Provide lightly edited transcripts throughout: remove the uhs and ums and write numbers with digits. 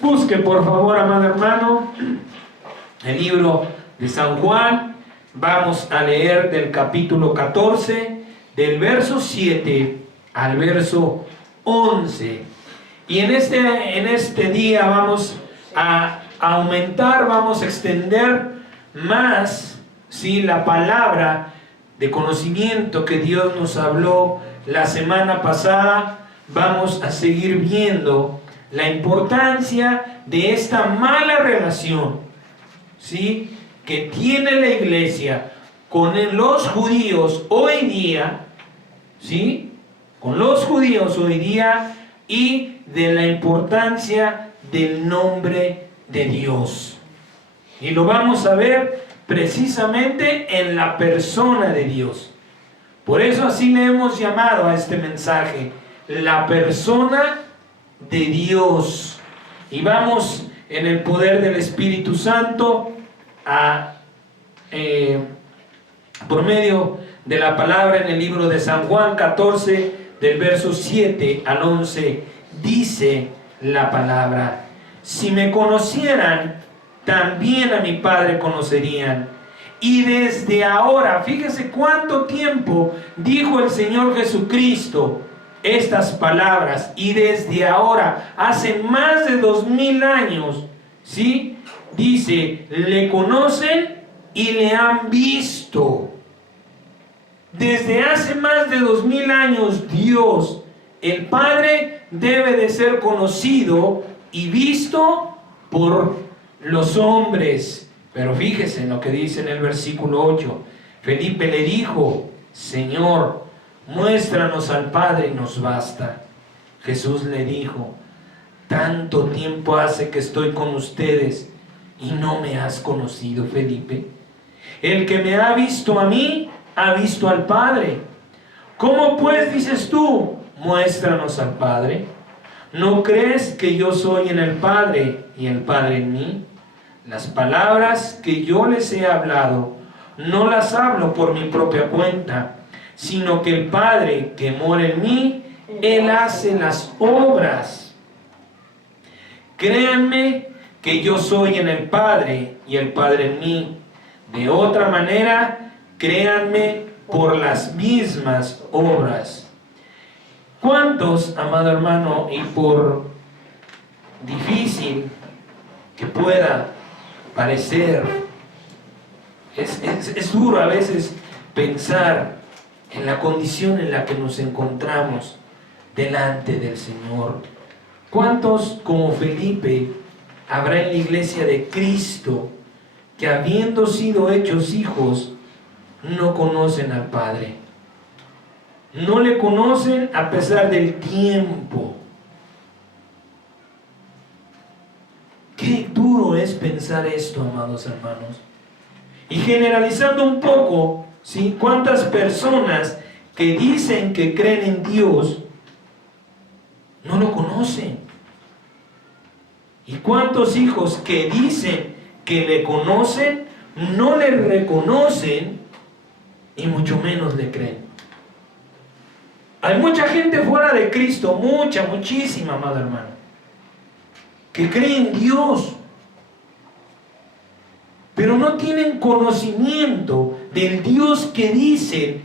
Busque por favor, amado hermano, el libro de San Juan. Vamos a leer del capítulo 14, del verso 7 al verso 11. Y en este día vamos a aumentar, vamos a extender más, ¿sí?, la palabra de conocimiento que Dios nos habló la semana pasada. Vamos a seguir viendo la importancia de esta mala relación, ¿sí?, que tiene la iglesia con los judíos hoy día, ¿sí?, con los judíos hoy día, y de la importancia del nombre de Dios. Y lo vamos a ver precisamente en la persona de Dios. Por eso así le hemos llamado a este mensaje, la persona de Dios. Y vamos en el poder del Espíritu Santo por medio de la palabra en el libro de San Juan 14, del verso 7 al 11, dice la palabra: si me conocieran, también a mi Padre conocerían. Y desde ahora, fíjese cuánto tiempo dijo el Señor Jesucristo estas palabras, y desde ahora, hace más de 2000 años, ¿sí?, dice, le conocen y le han visto. Desde hace más de 2000 años, Dios, el Padre, debe de ser conocido y visto por los hombres. Pero fíjese en lo que dice en el versículo 8. Felipe le dijo: Señor, muéstranos al Padre y nos basta. Jesús le dijo: tanto tiempo hace que estoy con ustedes y no me has conocido, Felipe. El que me ha visto a mí, ha visto al Padre. ¿Cómo pues dices tú, muéstranos al Padre? ¿No crees que yo soy en el Padre y el Padre en mí? Las palabras que yo les he hablado, no las hablo por mi propia cuenta, sino que el Padre que mora en mí, Él hace las obras. Créanme que yo soy en el Padre y el Padre en mí. De otra manera, créanme por las mismas obras. ¿Cuántos, amado hermano, y por difícil que pueda parecer, es duro a veces pensar en la condición en la que nos encontramos delante del Señor? ¿Cuántos, como Felipe, habrá en la iglesia de Cristo que, habiendo sido hechos hijos, no conocen al Padre? No le conocen a pesar del tiempo. Qué duro es pensar esto, amados hermanos. Y generalizando un poco, ¿sí?, ¿cuántas personas que dicen que creen en Dios no lo conocen? ¿Y cuántos hijos que dicen que le conocen no le reconocen y mucho menos le creen? Hay mucha gente fuera de Cristo, muchísima, amado hermano, que cree en Dios, pero no tienen conocimiento del Dios que dicen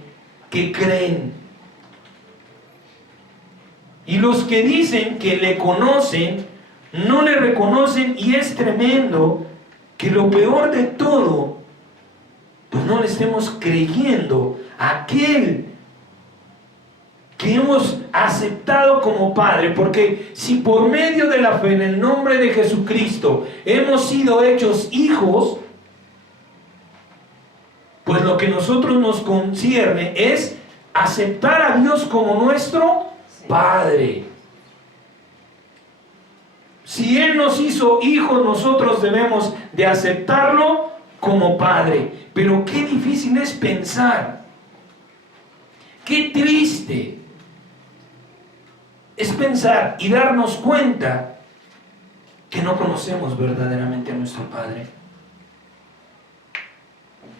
que creen. Y los que dicen que le conocen, no le reconocen, y es tremendo que lo peor de todo, pues no le estemos creyendo a aquel que hemos aceptado como Padre. Porque si por medio de la fe en el nombre de Jesucristo hemos sido hechos hijos, pues lo que a nosotros nos concierne es aceptar a Dios como nuestro Padre. Si Él nos hizo hijos, nosotros debemos de aceptarlo como Padre. Pero qué difícil es pensar, qué triste es pensar y darnos cuenta que no conocemos verdaderamente a nuestro Padre.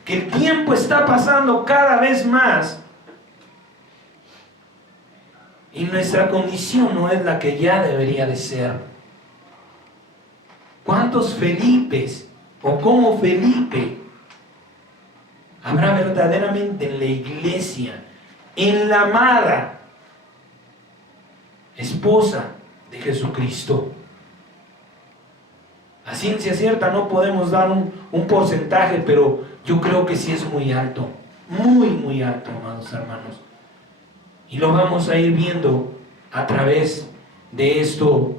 Que el tiempo está pasando cada vez más y nuestra condición no es la que ya debería de ser. ¿Cuántos Felipes o como Felipe habrá verdaderamente en la iglesia, en la amada esposa de Jesucristo? A ciencia cierta no podemos dar un porcentaje, pero yo creo que sí es muy alto, muy alto, amados hermanos. Y lo vamos a ir viendo a través de esto,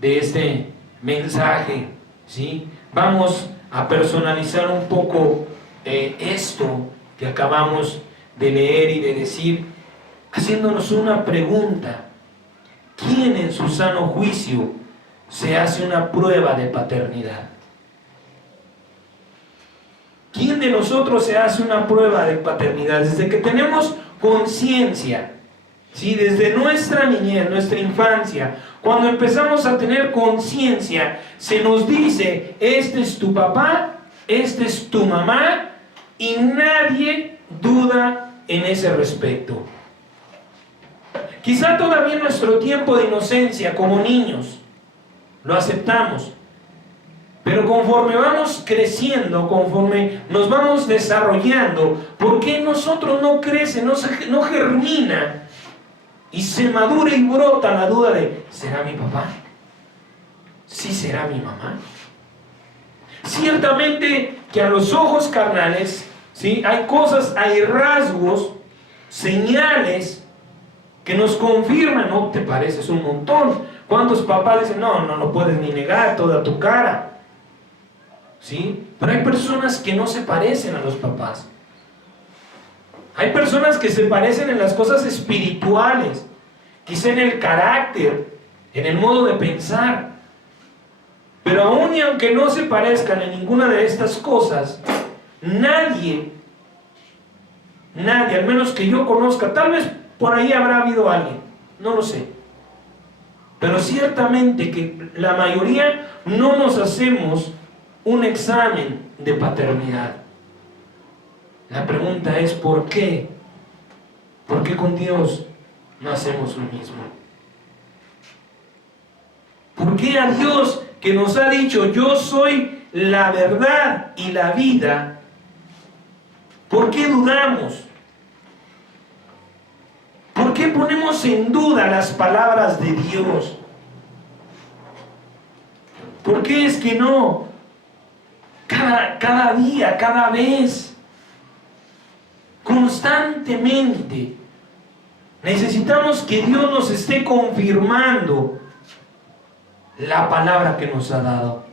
de este mensaje, ¿sí? Vamos a personalizar un poco esto que acabamos de leer y de decir, haciéndonos una pregunta: ¿quién en su sano juicio se hace una prueba de paternidad? ¿Quién de nosotros se hace una prueba de paternidad? Desde que tenemos conciencia, ¿sí? Desde nuestra niñez, nuestra infancia, cuando empezamos a tener conciencia, se nos dice: este es tu papá, este es tu mamá, y nadie duda en ese respecto. Quizá todavía en nuestro tiempo de inocencia, como niños, lo aceptamos. Pero conforme vamos creciendo, conforme nos vamos desarrollando, ¿por qué nosotros no crece, no germina y se madura y brota la duda de: ¿será mi papá? ¿Sí será mi mamá? Ciertamente que a los ojos carnales, ¿sí?, hay cosas, hay rasgos, señales que nos confirman: no, te pareces un montón. ¿Cuántos papás dicen: no lo puedes ni negar, toda tu cara? ¿Sí? Pero hay personas que no se parecen a los papás. Hay personas que se parecen en las cosas espirituales, quizá en el carácter, en el modo de pensar. Pero aún y aunque no se parezcan en ninguna de estas cosas, nadie, al menos que yo conozca, tal vez por ahí habrá habido alguien, no lo sé, pero ciertamente que la mayoría no nos hacemos un examen de paternidad. La pregunta es: ¿por qué? ¿Por qué con Dios no hacemos lo mismo? ¿Por qué a Dios, que nos ha dicho: yo soy la verdad y la vida, por qué dudamos? ¿Por qué ponemos en duda las palabras de Dios? ¿Por qué es que no? Cada día, cada vez, constantemente, necesitamos que Dios nos esté confirmando la palabra que nos ha dado.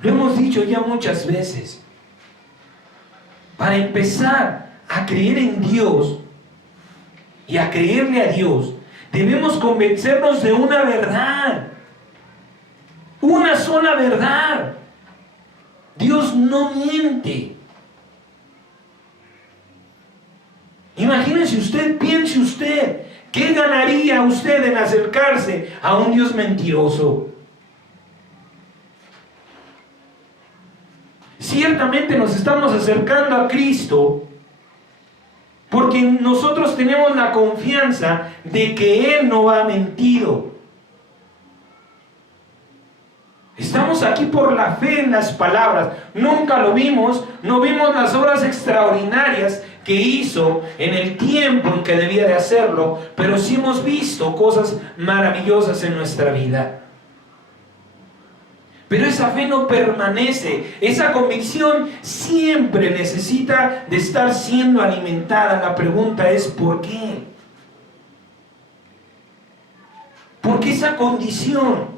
Lo hemos dicho ya muchas veces. Para empezar a creer en Dios y a creerle a Dios, debemos convencernos de una verdad, una sola verdad: Dios no miente. Imagínense usted, piense usted, ¿qué ganaría usted en acercarse a un Dios mentiroso? Ciertamente nos estamos acercando a Cristo porque nosotros tenemos la confianza de que Él no ha mentido. Estamos aquí por la fe en las palabras. Nunca lo vimos, no vimos las obras extraordinarias que hizo en el tiempo en que debía de hacerlo, pero sí hemos visto cosas maravillosas en nuestra vida. Pero esa fe no permanece, esa convicción siempre necesita de estar siendo alimentada. La pregunta es: ¿por qué? ¿Por qué esa condición?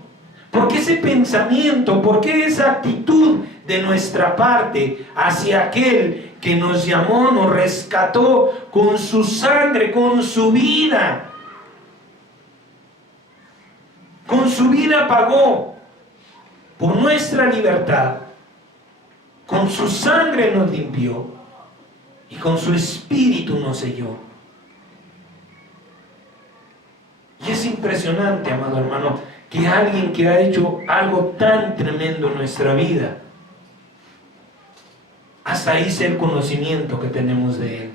¿Por qué ese pensamiento? ¿Por qué esa actitud de nuestra parte hacia aquel que nos llamó, nos rescató con su sangre, con su vida? Con su vida pagó por nuestra libertad, con su sangre nos limpió y con su espíritu nos selló. Y es impresionante, amado hermano, que alguien que ha hecho algo tan tremendo en nuestra vida, hasta ahí sea el conocimiento que tenemos de Él.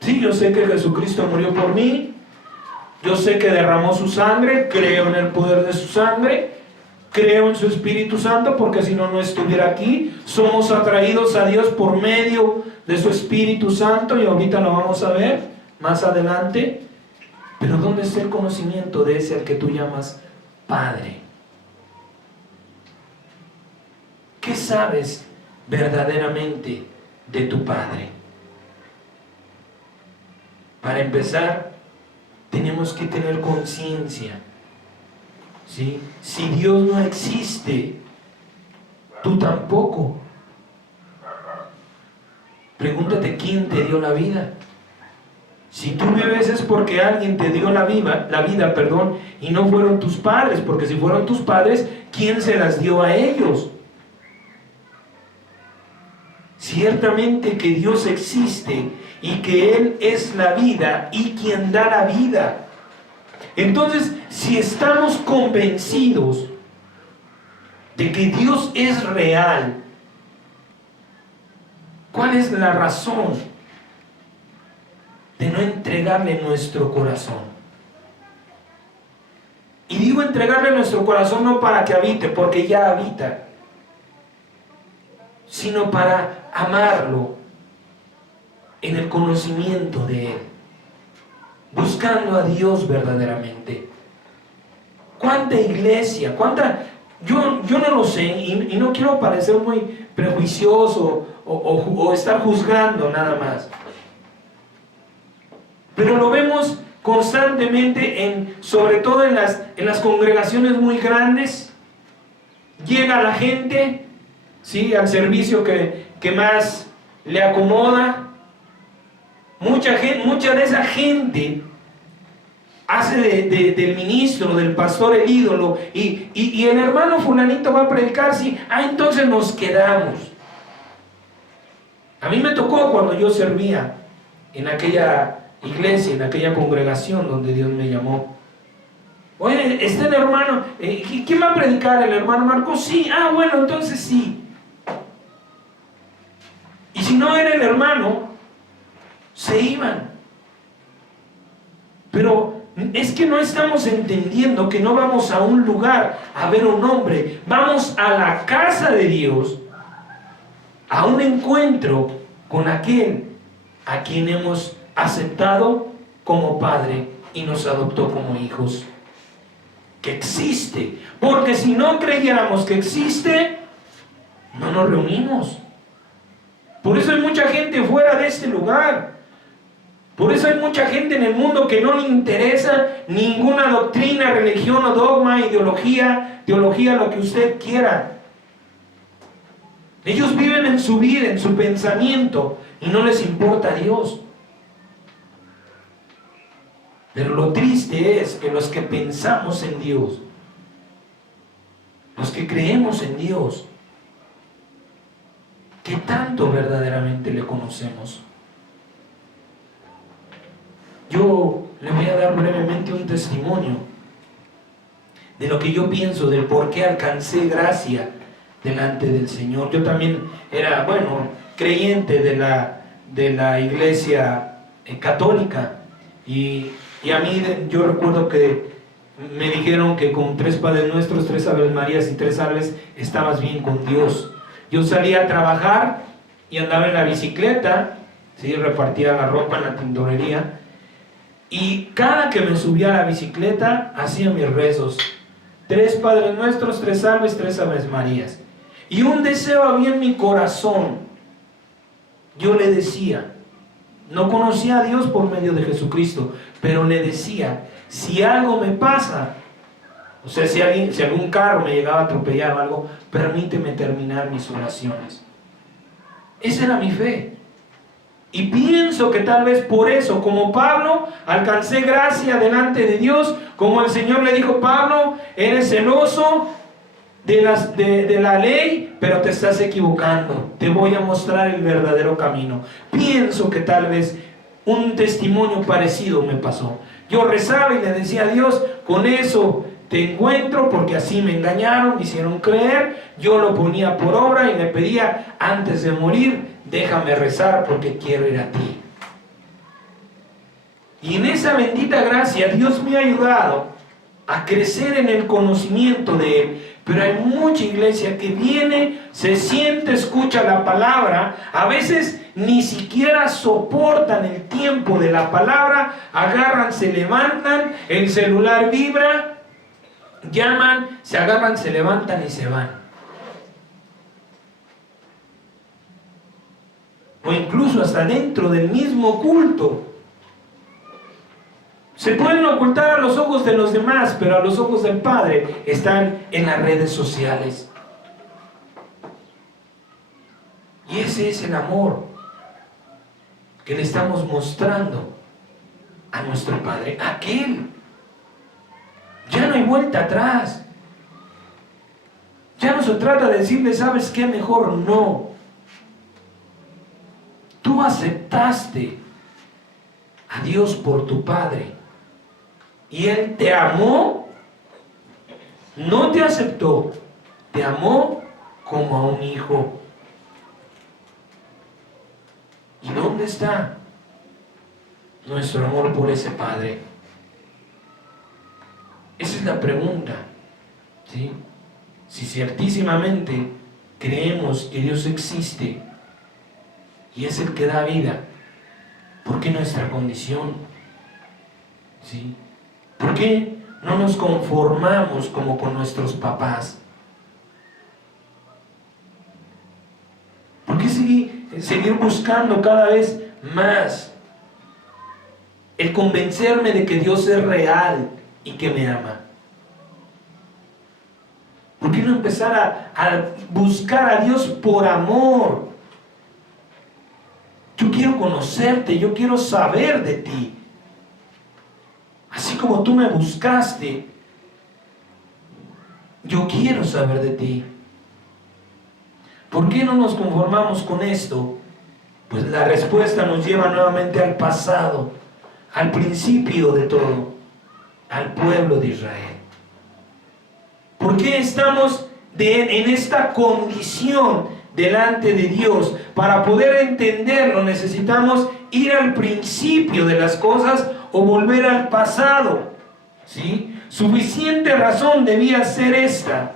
Sí, yo sé que Jesucristo murió por mí, Yo sé que derramó su sangre, creo en el poder de su sangre, creo en su Espíritu Santo, porque si no, no estuviera aquí. Somos atraídos a Dios por medio de su Espíritu Santo, y ahorita lo vamos a ver más adelante. Pero ¿dónde está el conocimiento de ese al que tú llamas Padre? ¿Qué sabes verdaderamente de tu Padre? Para empezar, tenemos que tener conciencia, ¿sí? Si Dios no existe, tú tampoco. Pregúntate quién te dio la vida. Si tú vives es porque alguien te dio la vida, y no fueron tus padres, porque si fueron tus padres, ¿quién se las dio a ellos? Ciertamente que Dios existe y que Él es la vida y quien da la vida. Entonces, si estamos convencidos de que Dios es real, ¿cuál es la razón de no entregarle nuestro corazón? Y digo entregarle nuestro corazón no para que habite, porque ya habita, sino para amarlo en el conocimiento de Él, buscando a Dios verdaderamente. ¿Cuánta iglesia? Yo no lo sé, y no quiero parecer muy prejuicioso o estar juzgando nada más, pero lo vemos constantemente, sobre todo en las congregaciones muy grandes. Llega la gente, ¿sí?, al servicio que más le acomoda. Mucha de esa gente hace del ministro, del pastor, el ídolo, y el hermano fulanito va a predicar, sí, entonces nos quedamos. A mí me tocó cuando yo servía en aquella iglesia, en aquella congregación donde Dios me llamó. Oye, está el hermano, ¿quién va a predicar? ¿El hermano Marcos? Sí, bueno, entonces sí. Y si no era el hermano, se iban. Pero es que no estamos entendiendo que no vamos a un lugar a ver un hombre, vamos a la casa de Dios, a un encuentro con aquel a quien hemos aceptado como Padre y nos adoptó como hijos. Que existe, porque si no creyéramos que existe, no nos reunimos. Por eso hay mucha gente fuera de este lugar. Por eso hay mucha gente en el mundo que no le interesa ninguna doctrina, religión o dogma, ideología, teología, lo que usted quiera. Ellos viven en su vida, en su pensamiento, y no les importa Dios. Pero lo triste es que los que pensamos en Dios, los que creemos en Dios, ¿qué tanto verdaderamente le conocemos? Yo le voy a dar brevemente un testimonio de lo que yo pienso, del por qué alcancé gracia delante del Señor. Yo también era, creyente de la iglesia católica, y a mí yo recuerdo que me dijeron que con 3 Padres Nuestros, 3 Aves Marías y 3 Salves estabas bien con Dios. Yo salía a trabajar y andaba en la bicicleta, ¿sí?, repartía la ropa en la tintorería, y cada que me subía a la bicicleta hacía mis rezos: 3 Padres Nuestros, 3 Salves, 3 Aves Marías. Y un deseo había en mi corazón. Yo le decía, no conocía a Dios por medio de Jesucristo, pero le decía, si algo me pasa, o sea, si algún carro me llegaba a atropellar o algo, permíteme terminar mis oraciones. Esa era mi fe. Y pienso que tal vez por eso, como Pablo, alcancé gracia delante de Dios, como el Señor le dijo: Pablo, eres celoso de la ley, pero te estás equivocando, te voy a mostrar el verdadero camino. Pienso que tal vez un testimonio parecido me pasó. Yo rezaba y le decía a Dios: con eso te encuentro, porque así me engañaron, me hicieron creer. Yo lo ponía por obra y le pedía antes de morir: déjame rezar porque quiero ir a ti. Y en esa bendita gracia Dios me ha ayudado a crecer en el conocimiento de Él. Pero hay mucha iglesia que viene, se siente, escucha la palabra, a veces ni siquiera soportan el tiempo de la palabra, agarran, se levantan, el celular vibra, llaman, se agarran, se levantan y se van. O incluso hasta dentro del mismo culto. Se pueden ocultar a los ojos de los demás, pero a los ojos del Padre están en las redes sociales. Y ese es el amor que le estamos mostrando a nuestro Padre. Aquel. Ya no hay vuelta atrás. Ya no se trata de decirle, ¿sabes qué? Mejor no. Tú aceptaste a Dios por tu Padre. Y Él te amó, no te aceptó, te amó como a un hijo. ¿Y dónde está nuestro amor por ese Padre? Esa es la pregunta, ¿sí? Si ciertísimamente creemos que Dios existe y es el que da vida, ¿por qué nuestra condición? ¿Sí? ¿Por qué no nos conformamos como con nuestros papás? ¿Por qué seguir buscando cada vez más el convencerme de que Dios es real y que me ama? ¿Por qué no empezar a buscar a Dios por amor? Yo quiero conocerte, yo quiero saber de ti. Así como tú me buscaste, yo quiero saber de ti. ¿Por qué no nos conformamos con esto? Pues la respuesta nos lleva nuevamente al pasado, al principio de todo, al pueblo de Israel. ¿Por qué estamos en esta condición delante de Dios? Para poder entenderlo necesitamos ir al principio de las cosas o volver al pasado, ¿sí? Suficiente razón debía ser esta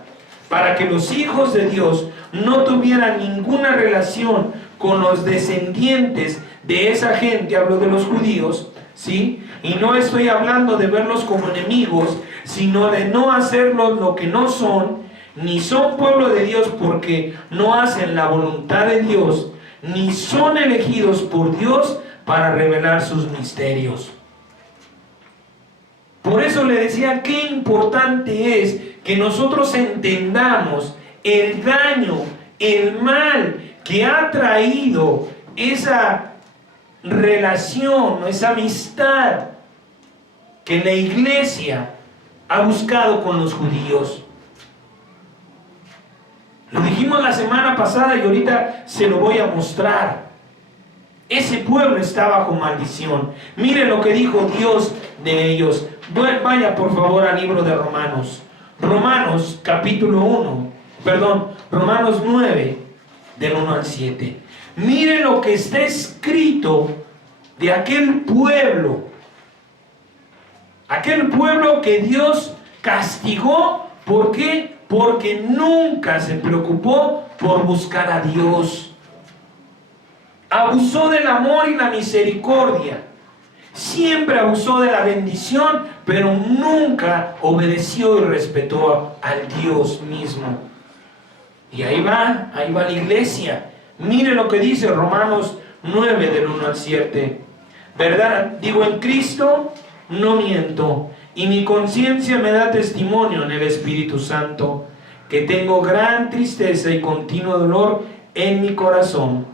para que los hijos de Dios no tuvieran ninguna relación con los descendientes de esa gente, hablo de los judíos, ¿sí? Y no estoy hablando de verlos como enemigos, sino de no hacerlos lo que no son, ni son pueblo de Dios porque no hacen la voluntad de Dios, ni son elegidos por Dios para revelar sus misterios. Por eso le decía qué importante es que nosotros entendamos el daño, el mal que ha traído esa relación, esa amistad que la iglesia ha buscado con los judíos. Lo dijimos la semana pasada y ahorita se lo voy a mostrar. Ese pueblo está bajo maldición. Miren lo que dijo Dios de ellos. Vaya por favor al libro de Romanos. Romanos capítulo 1. Romanos 9, del 1 al 7. Miren lo que está escrito de aquel pueblo. Aquel pueblo que Dios castigó. ¿Por qué? Porque nunca se preocupó por buscar a Dios. Abusó del amor y la misericordia. Siempre abusó de la bendición, pero nunca obedeció y respetó al Dios mismo. Y ahí va la iglesia. Mire lo que dice Romanos 9, del 1 al 7. ¿Verdad? Digo, en Cristo no miento, y mi conciencia me da testimonio en el Espíritu Santo, que tengo gran tristeza y continuo dolor en mi corazón,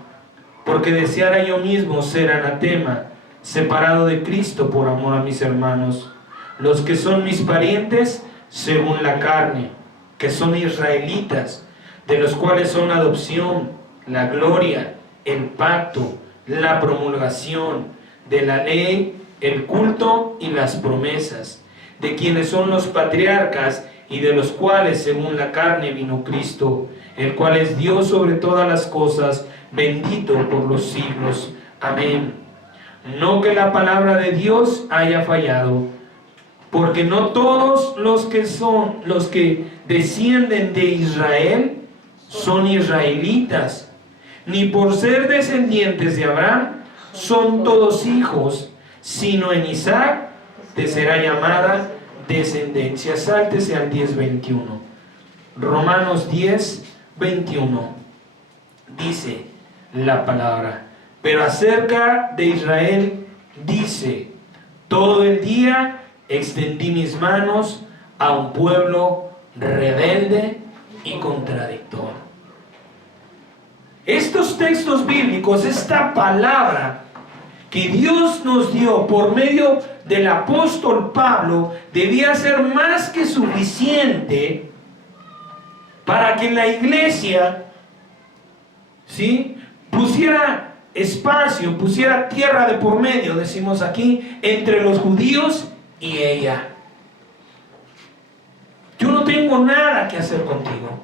porque deseara yo mismo ser anatema, separado de Cristo por amor a mis hermanos, los que son mis parientes según la carne, que son israelitas, de los cuales son la adopción, la gloria, el pacto, la promulgación de la ley, el culto y las promesas, de quienes son los patriarcas y de los cuales según la carne vino Cristo, el cual es Dios sobre todas las cosas, bendito por los siglos. Amén. No que la palabra de Dios haya fallado, porque no todos los que descienden de Israel son israelitas, ni por ser descendientes de Abraham son todos hijos, sino en Isaac te será llamada descendencia. Sáltese al 10:21. Romanos 10:21 dice la palabra: pero acerca de Israel dice, todo el día extendí mis manos a un pueblo rebelde y contradictor. Estos textos bíblicos, esta palabra que Dios nos dio por medio del apóstol Pablo, debía ser más que suficiente para que la iglesia, ¿sí?, pusiera espacio, pusiera tierra de por medio, decimos aquí, entre los judíos y ella. Yo no tengo nada que hacer contigo.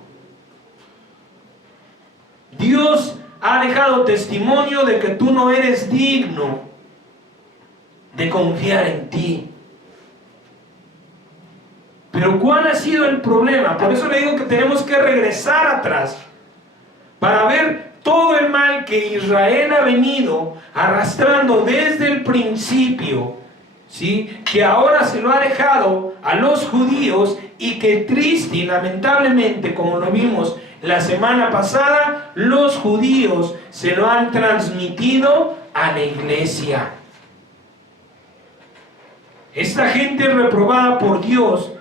Dios ha dejado testimonio de que tú no eres digno de confiar en ti. Pero ¿cuál ha sido el problema? Por eso le digo que tenemos que regresar atrás para ver todo el mal que Israel ha venido arrastrando desde el principio, ¿sí?, que ahora se lo ha dejado a los judíos, y que triste y lamentablemente, como lo vimos la semana pasada, los judíos se lo han transmitido a la iglesia. Esta gente reprobada por Dios,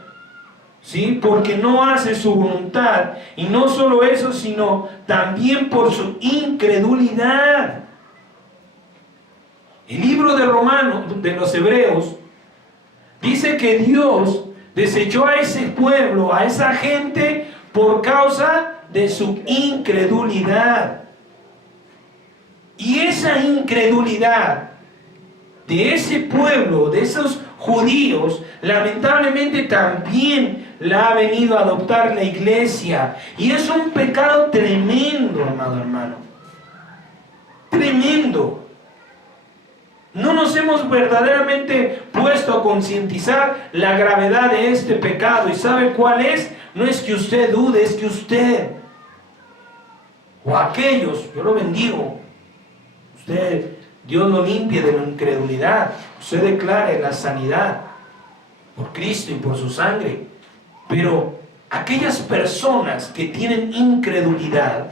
¿sí?, porque no hace su voluntad, y no solo eso, sino también por su incredulidad. El libro de Romanos, de los Hebreos, dice que Dios desechó a ese pueblo, a esa gente, por causa de su incredulidad. Y esa incredulidad de ese pueblo, de esos judíos, lamentablemente también la ha venido a adoptar la iglesia. Y es un pecado tremendo, amado hermano. Tremendo. No nos hemos verdaderamente puesto a concientizar la gravedad de este pecado. ¿Y sabe cuál es? No es que usted dude, es que usted, o aquellos, yo lo bendigo, usted, Dios lo limpie de la incredulidad. Usted declare la sanidad por Cristo y por su sangre. Pero aquellas personas que tienen incredulidad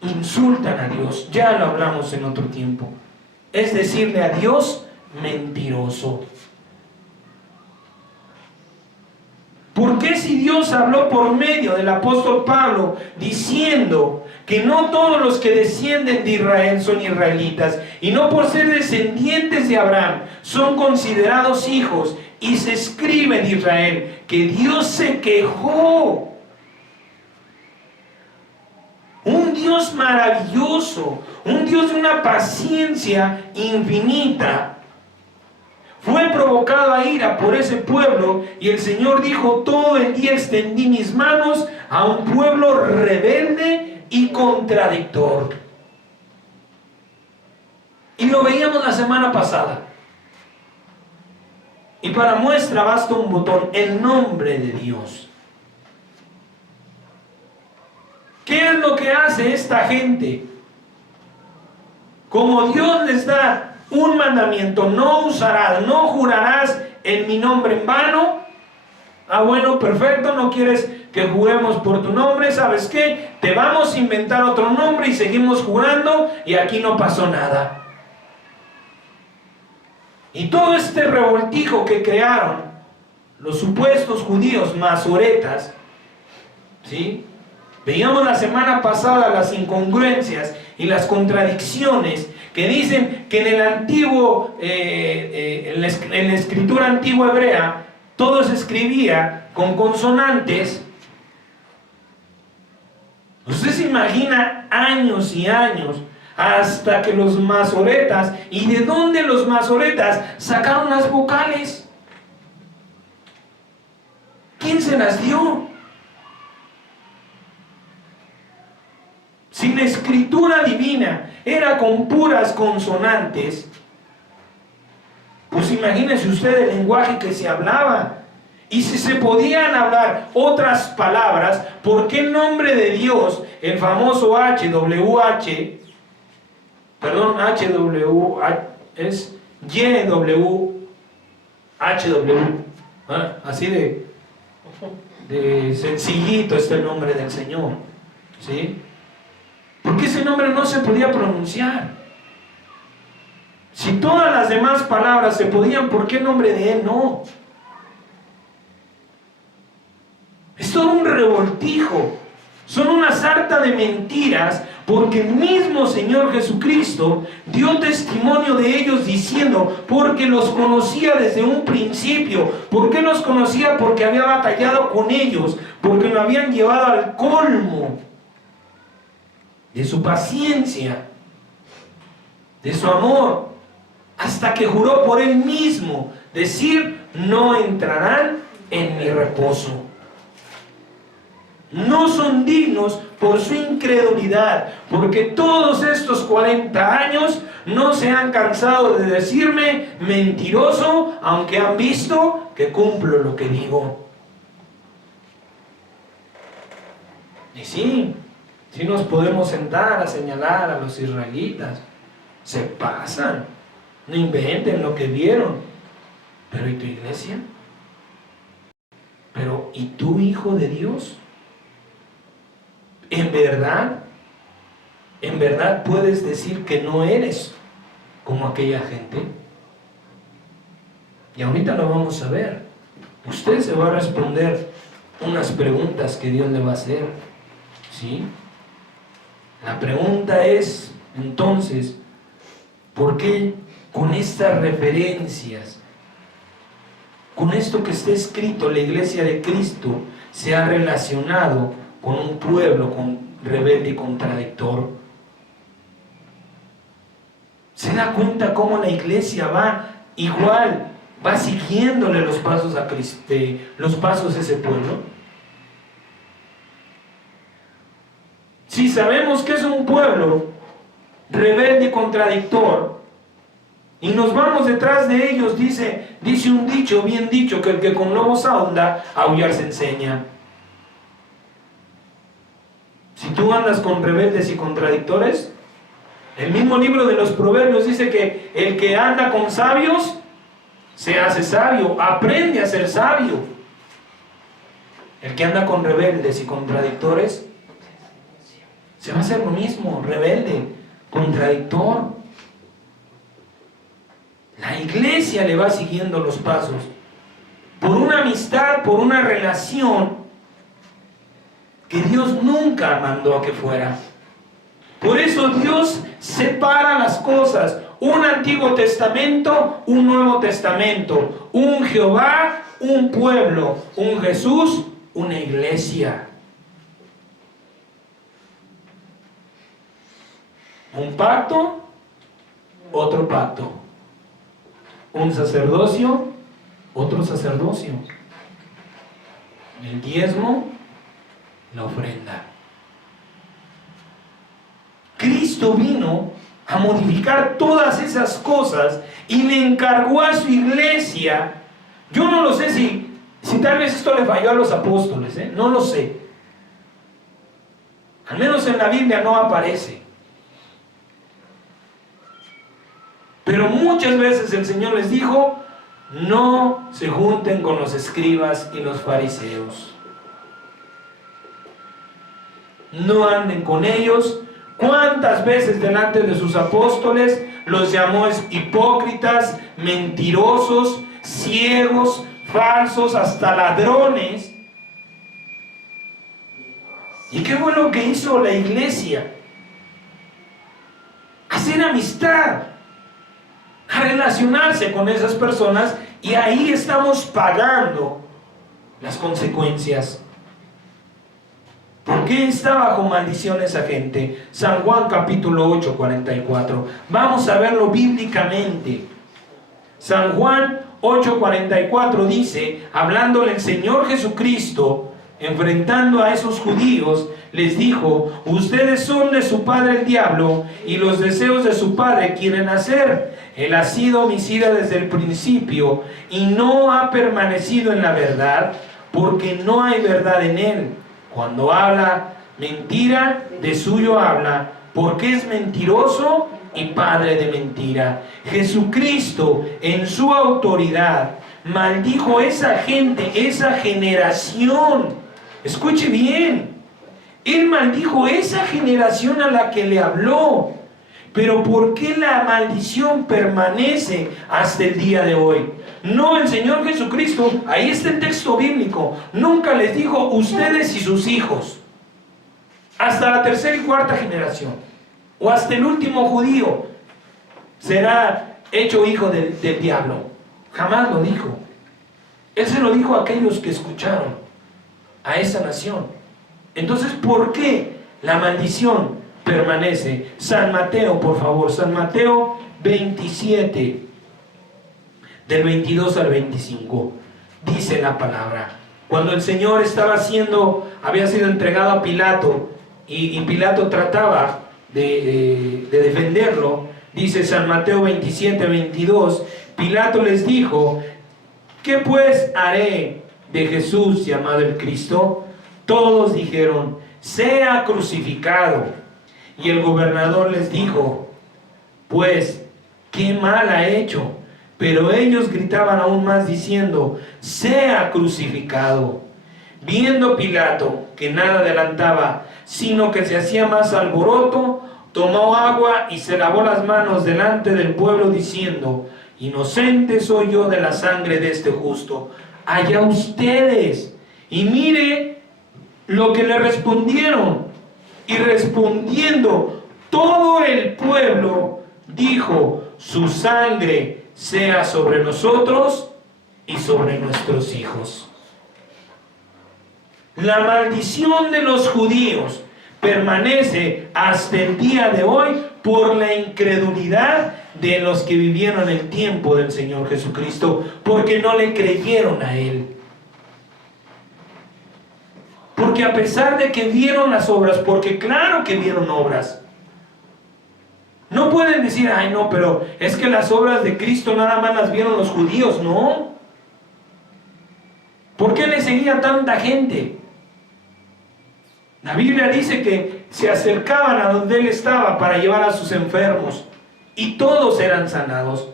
insultan a Dios. Ya lo hablamos en otro tiempo. Es decirle a Dios mentiroso. ¿Por qué, si Dios habló por medio del apóstol Pablo diciendo que no todos los que descienden de Israel son israelitas, y no por ser descendientes de Abraham son considerados hijos, y se escribe de Israel que Dios se quejó? Un Dios maravilloso, un Dios de una paciencia infinita, fue provocado a ira por ese pueblo, y el Señor dijo: todo el día extendí mis manos a un pueblo rebelde y contradictor. Y lo veíamos la semana pasada. Y para muestra basta un botón: el nombre de Dios. ¿Qué es lo que hace esta gente? Como Dios les da un mandamiento: no usarás, no jurarás en mi nombre en vano. Ah, bueno, perfecto, no quieres que juguemos por tu nombre, ¿sabes qué? Te vamos a inventar otro nombre y seguimos jurando, y aquí no pasó nada. Y todo este revoltijo que crearon los supuestos judíos masoretas, ¿sí? Veíamos la semana pasada las incongruencias y las contradicciones que dicen que en el antiguo, en la escritura antigua hebrea, todo se escribía con consonantes. Usted se imagina años y años hasta que los masoretas, ¿y de dónde los masoretas sacaron las vocales? ¿Quién se las dio? Si la escritura divina era con puras consonantes, imagínense usted el lenguaje que se hablaba. Y si se podían hablar otras palabras, ¿por qué en nombre de Dios, el famoso HWH, perdón, es YWHW, así de sencillito está el nombre del Señor, ¿sí? Porque ese nombre no se podía pronunciar. Si todas las demás palabras se podían, ¿por qué el nombre de Él no? Es todo un revoltijo. Son una sarta de mentiras, porque el mismo Señor Jesucristo dio testimonio de ellos diciendo, porque los conocía desde un principio. ¿Por qué los conocía? Porque había batallado con ellos, porque lo habían llevado al colmo de su paciencia, de su amor, hasta que juró por Él mismo, decir, no entrarán en mi reposo. No son dignos por su incredulidad, porque todos estos 40 años no se han cansado de decirme mentiroso, aunque han visto que cumplo lo que digo. Y sí nos podemos sentar a señalar a los israelitas. Se pasan, no inventen lo que vieron. Pero ¿y tu iglesia? Pero ¿y tú, hijo de Dios? ¿En verdad puedes decir que no eres como aquella gente? Y ahorita lo vamos a ver. Usted se va a responder unas preguntas que Dios le va a hacer, ¿sí? La pregunta es, entonces, ¿por qué con estas referencias, con esto que está escrito, la iglesia de Cristo se ha relacionado con un pueblo rebelde y contradictor? ¿Se da cuenta cómo la iglesia va igual, va siguiéndole los pasos a Cristo, los pasos a ese pueblo? Si sabemos que es un pueblo rebelde y contradictor, y nos vamos detrás de ellos, dice un dicho, bien dicho, que el que con lobos ahonda, a aullar se enseña. Si tú andas con rebeldes y contradictores, el mismo libro de los Proverbios dice que el que anda con sabios se hace sabio, aprende a ser sabio. El que anda con rebeldes y contradictores se va a hacer lo mismo, rebelde, contradictor. La iglesia le va siguiendo los pasos por una amistad, por una relación que Dios nunca mandó a que fuera. Por eso Dios separa las cosas: un Antiguo Testamento, un Nuevo Testamento, un Jehová, un pueblo, un Jesús, una iglesia. Un pacto, otro pacto. Un sacerdocio, otro sacerdocio. El diezmo, la ofrenda. Cristo vino a modificar todas esas cosas y le encargó a su iglesia. Yo no lo sé si tal vez esto le falló a los apóstoles, no lo sé. Al menos en la Biblia no aparece. Pero muchas veces el Señor les dijo: no se junten con los escribas y los fariseos. No anden con ellos. ¿Cuántas veces delante de sus apóstoles los llamó hipócritas, mentirosos, ciegos, falsos, hasta ladrones? ¿Y qué fue lo que hizo la iglesia? Hacer amistad, a relacionarse con esas personas, y ahí estamos pagando las consecuencias. ¿Por qué está bajo maldición esa gente? San Juan capítulo 8, 44. Vamos a verlo bíblicamente. San Juan 8, 44 dice, hablándole el Señor Jesucristo, enfrentando a esos judíos, les dijo: ustedes son de su padre el diablo, y los deseos de su padre quieren hacer. Él ha sido homicida desde el principio y no ha permanecido en la verdad, porque no hay verdad en él. Cuando habla mentira, de suyo habla, porque es mentiroso y padre de mentira. Jesucristo, en su autoridad, maldijo a esa gente, esa generación. Escuche bien, Él maldijo esa generación a la que le habló. Pero ¿por qué la maldición permanece hasta el día de hoy? No, el Señor Jesucristo, ahí está el texto bíblico, nunca les dijo ustedes y sus hijos, hasta la tercera y cuarta generación, o hasta el último judío será hecho hijo del diablo. Jamás lo dijo. Él se lo dijo a aquellos que escucharon, a esa nación. Entonces, ¿por qué la maldición permanece? San Mateo, por favor, San Mateo 27, del 22 al 25, dice la palabra. Cuando el Señor había sido entregado a Pilato, y Pilato trataba de defenderlo, dice San Mateo 27, 22, Pilato les dijo: ¿qué pues haré de Jesús llamado el Cristo? Todos dijeron: sea crucificado. Y el gobernador les dijo: pues, ¿qué mal ha hecho? Pero ellos gritaban aún más diciendo: sea crucificado. Viendo Pilato que nada adelantaba, sino que se hacía más alboroto, tomó agua y se lavó las manos delante del pueblo diciendo: inocente soy yo de la sangre de este justo, allá ustedes. Y mire lo que le respondieron. Y respondiendo todo el pueblo dijo: su sangre sea sobre nosotros y sobre nuestros hijos. La maldición de los judíos permanece hasta el día de hoy por la incredulidad de los que vivieron el tiempo del Señor Jesucristo, porque no le creyeron a Él. Porque a pesar de que vieron las obras, porque claro que vieron obras, no pueden decir: ay no, pero es que las obras de Cristo nada más las vieron los judíos. No. ¿Por qué le seguía tanta gente? La Biblia dice que se acercaban a donde Él estaba para llevar a sus enfermos, y todos eran sanados,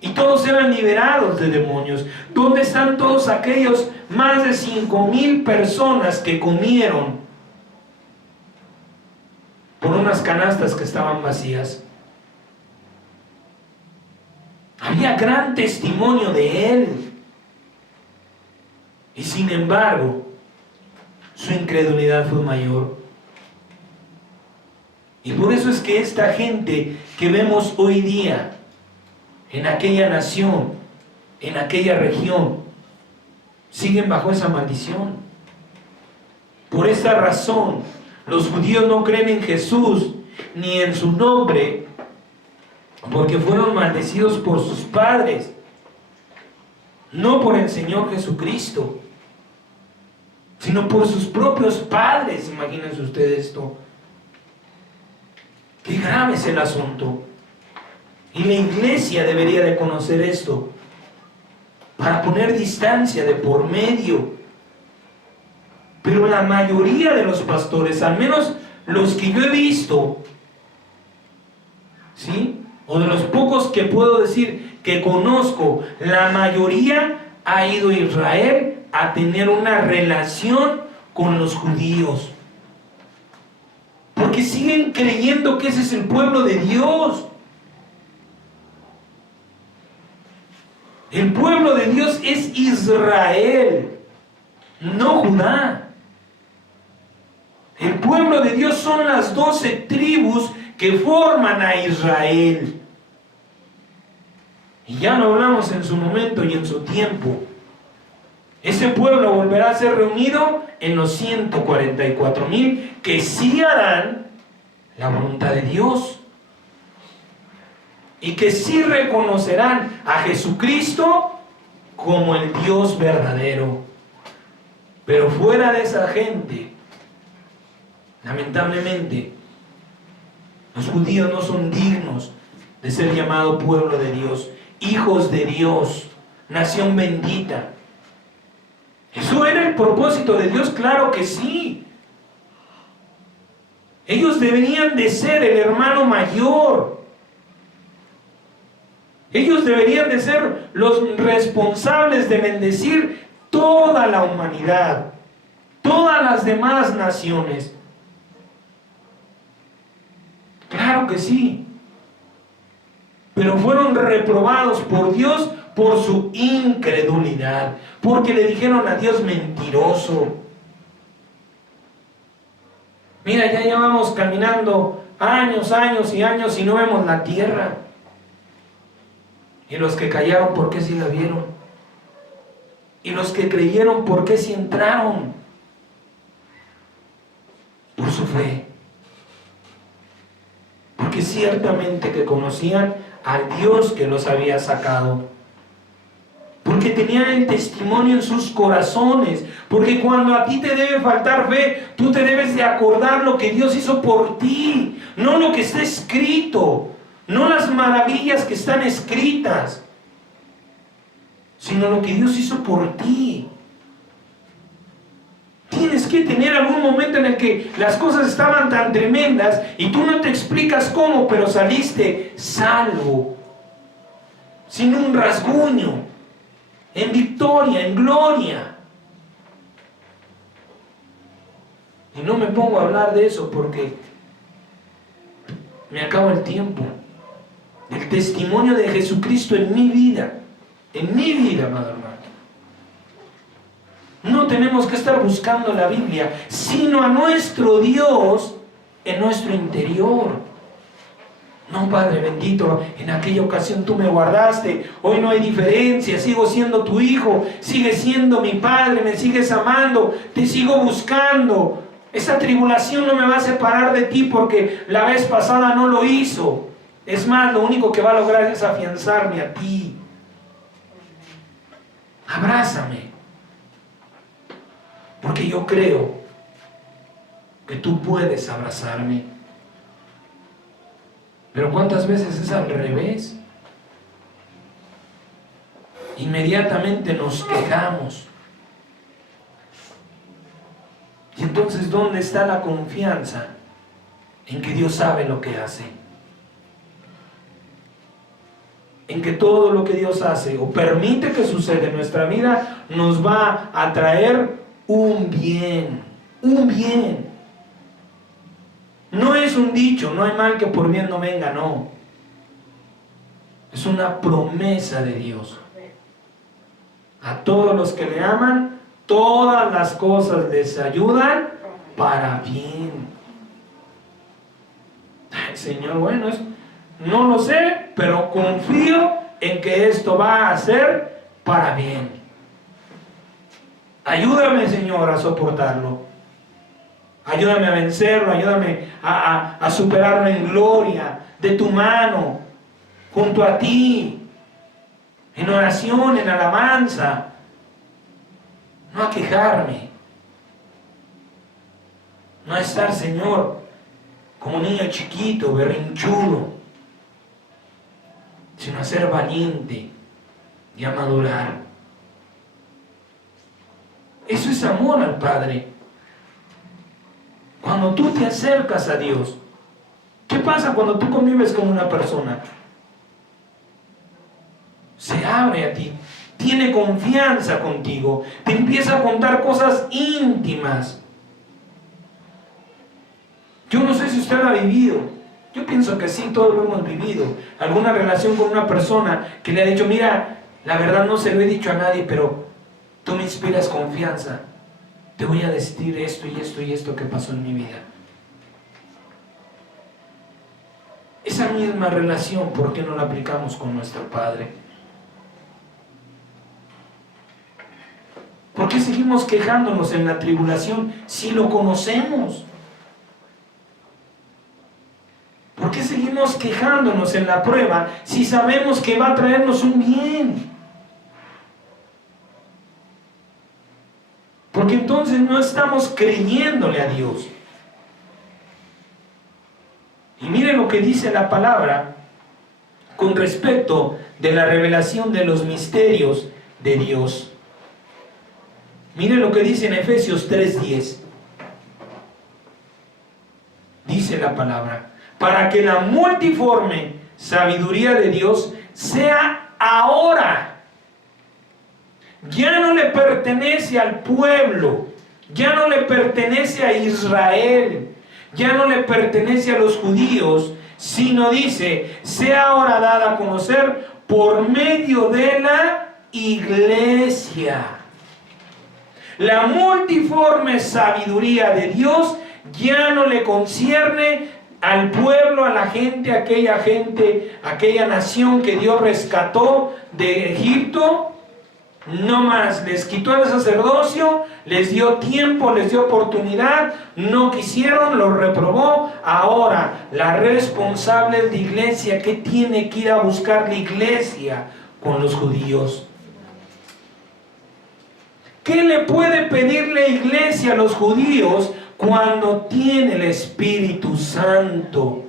y todos eran liberados de demonios. ¿Dónde están todos aquellos más de 5,000 personas que comieron por unas canastas que estaban vacías? Había gran testimonio de Él, y sin embargo su incredulidad fue mayor. Y por eso es que esta gente que vemos hoy día en aquella nación, en aquella región, siguen bajo esa maldición. Por esta razón, los judíos no creen en Jesús ni en su nombre, porque fueron maldecidos por sus padres, no por el Señor Jesucristo, sino por sus propios padres. Imagínense ustedes esto. Qué grave es el asunto. Y la iglesia debería de conocer esto, para poner distancia de por medio. Pero la mayoría de los pastores, al menos los que yo he visto, ¿sí?, o de los pocos que puedo decir que conozco, la mayoría ha ido a Israel a tener una relación con los judíos, porque siguen creyendo que ese es el pueblo de Dios. El pueblo de Dios es Israel, no Judá. El pueblo de Dios son las 12 tribus que forman a Israel. Y ya lo hablamos en su momento y en su tiempo. Ese pueblo volverá a ser reunido en los 144,000 que sí harán la voluntad de Dios, y que sí reconocerán a Jesucristo como el Dios verdadero. Pero fuera de esa gente, lamentablemente, los judíos no son dignos de ser llamado pueblo de Dios, hijos de Dios, nación bendita. ¿Eso era el propósito de Dios? Claro que sí. Ellos deberían de ser el hermano mayor. Ellos deberían de ser los responsables de bendecir toda la humanidad, todas las demás naciones. Claro que sí. Pero fueron reprobados por Dios por su incredulidad, porque le dijeron a Dios mentiroso. Mira, ya llevamos caminando años, años y años y no vemos la tierra. Y los que callaron, ¿por qué sí la vieron? Y los que creyeron, ¿por qué sí entraron? Por su fe. Porque ciertamente que conocían al Dios que los había sacado. Porque tenían el testimonio en sus corazones. Porque cuando a ti te debe faltar fe, tú te debes de acordar lo que Dios hizo por ti, no lo que está escrito, no las maravillas que están escritas, sino lo que Dios hizo por ti. Tienes que tener algún momento en el que las cosas estaban tan tremendas y tú no te explicas cómo, pero saliste salvo, sin un rasguño, en victoria, en gloria. Y no me pongo a hablar de eso porque me acaba el tiempo. El testimonio de Jesucristo en mi vida, amado hermano. No tenemos que estar buscando la Biblia, sino a nuestro Dios en nuestro interior. No, Padre bendito, en aquella ocasión tú me guardaste, hoy no hay diferencia, sigo siendo tu hijo, sigues siendo mi Padre, me sigues amando, te sigo buscando. Esa tribulación no me va a separar de ti porque la vez pasada no lo hizo. Es más, lo único que va a lograr es afianzarme a ti. Abrázame, porque yo creo que tú puedes abrazarme. Pero ¿cuántas veces es al revés? Inmediatamente nos quejamos. Y entonces, ¿dónde está la confianza en que Dios sabe lo que hace? En que todo lo que Dios hace o permite que suceda en nuestra vida nos va a traer un bien, un bien. No es un dicho, no hay mal que por bien no venga, no. Es una promesa de Dios. A todos los que le aman, todas las cosas les ayudan para bien. Ay, Señor, bueno, no lo sé, pero confío en que esto va a ser para bien. Ayúdame, Señor, a soportarlo. Ayúdame a vencerlo, ayúdame a superarlo en gloria, de tu mano, junto a ti, en oración, en alabanza. No a quejarme, no a estar, Señor, como un niño chiquito, berrinchudo, sino a ser valiente y a madurar. Eso es amor al Padre. Cuando tú te acercas a Dios, ¿qué pasa cuando tú convives con una persona? Se abre a ti, tiene confianza contigo, te empieza a contar cosas íntimas. Yo no sé si usted lo ha vivido, yo pienso que sí, todos lo hemos vivido. Alguna relación con una persona que le ha dicho, mira, la verdad no se lo he dicho a nadie, pero tú me inspiras confianza. Te voy a decir esto y esto y esto que pasó en mi vida. Esa misma relación, ¿por qué no la aplicamos con nuestro Padre? ¿Por qué seguimos quejándonos en la tribulación si lo conocemos? ¿Por qué seguimos quejándonos en la prueba si sabemos que va a traernos un bien? ¿Por Porque entonces no estamos creyéndole a Dios. Y miren lo que dice la palabra con respecto de la revelación de los misterios de Dios. Miren lo que dice en Efesios 3:10. Dice la palabra: para que la multiforme sabiduría de Dios sea ahora. Ya no le pertenece al pueblo, ya no le pertenece a Israel, ya no le pertenece a los judíos, sino dice, sea ahora dada a conocer por medio de la iglesia. La multiforme sabiduría de Dios ya no le concierne al pueblo, a la gente, aquella nación que Dios rescató de Egipto. No más, les quitó el sacerdocio, les dio tiempo, les dio oportunidad, no quisieron, los reprobó. Ahora, la responsable es la iglesia. ¿Qué tiene que ir a buscar la iglesia con los judíos? ¿Qué le puede pedir la iglesia a los judíos cuando tiene el Espíritu Santo?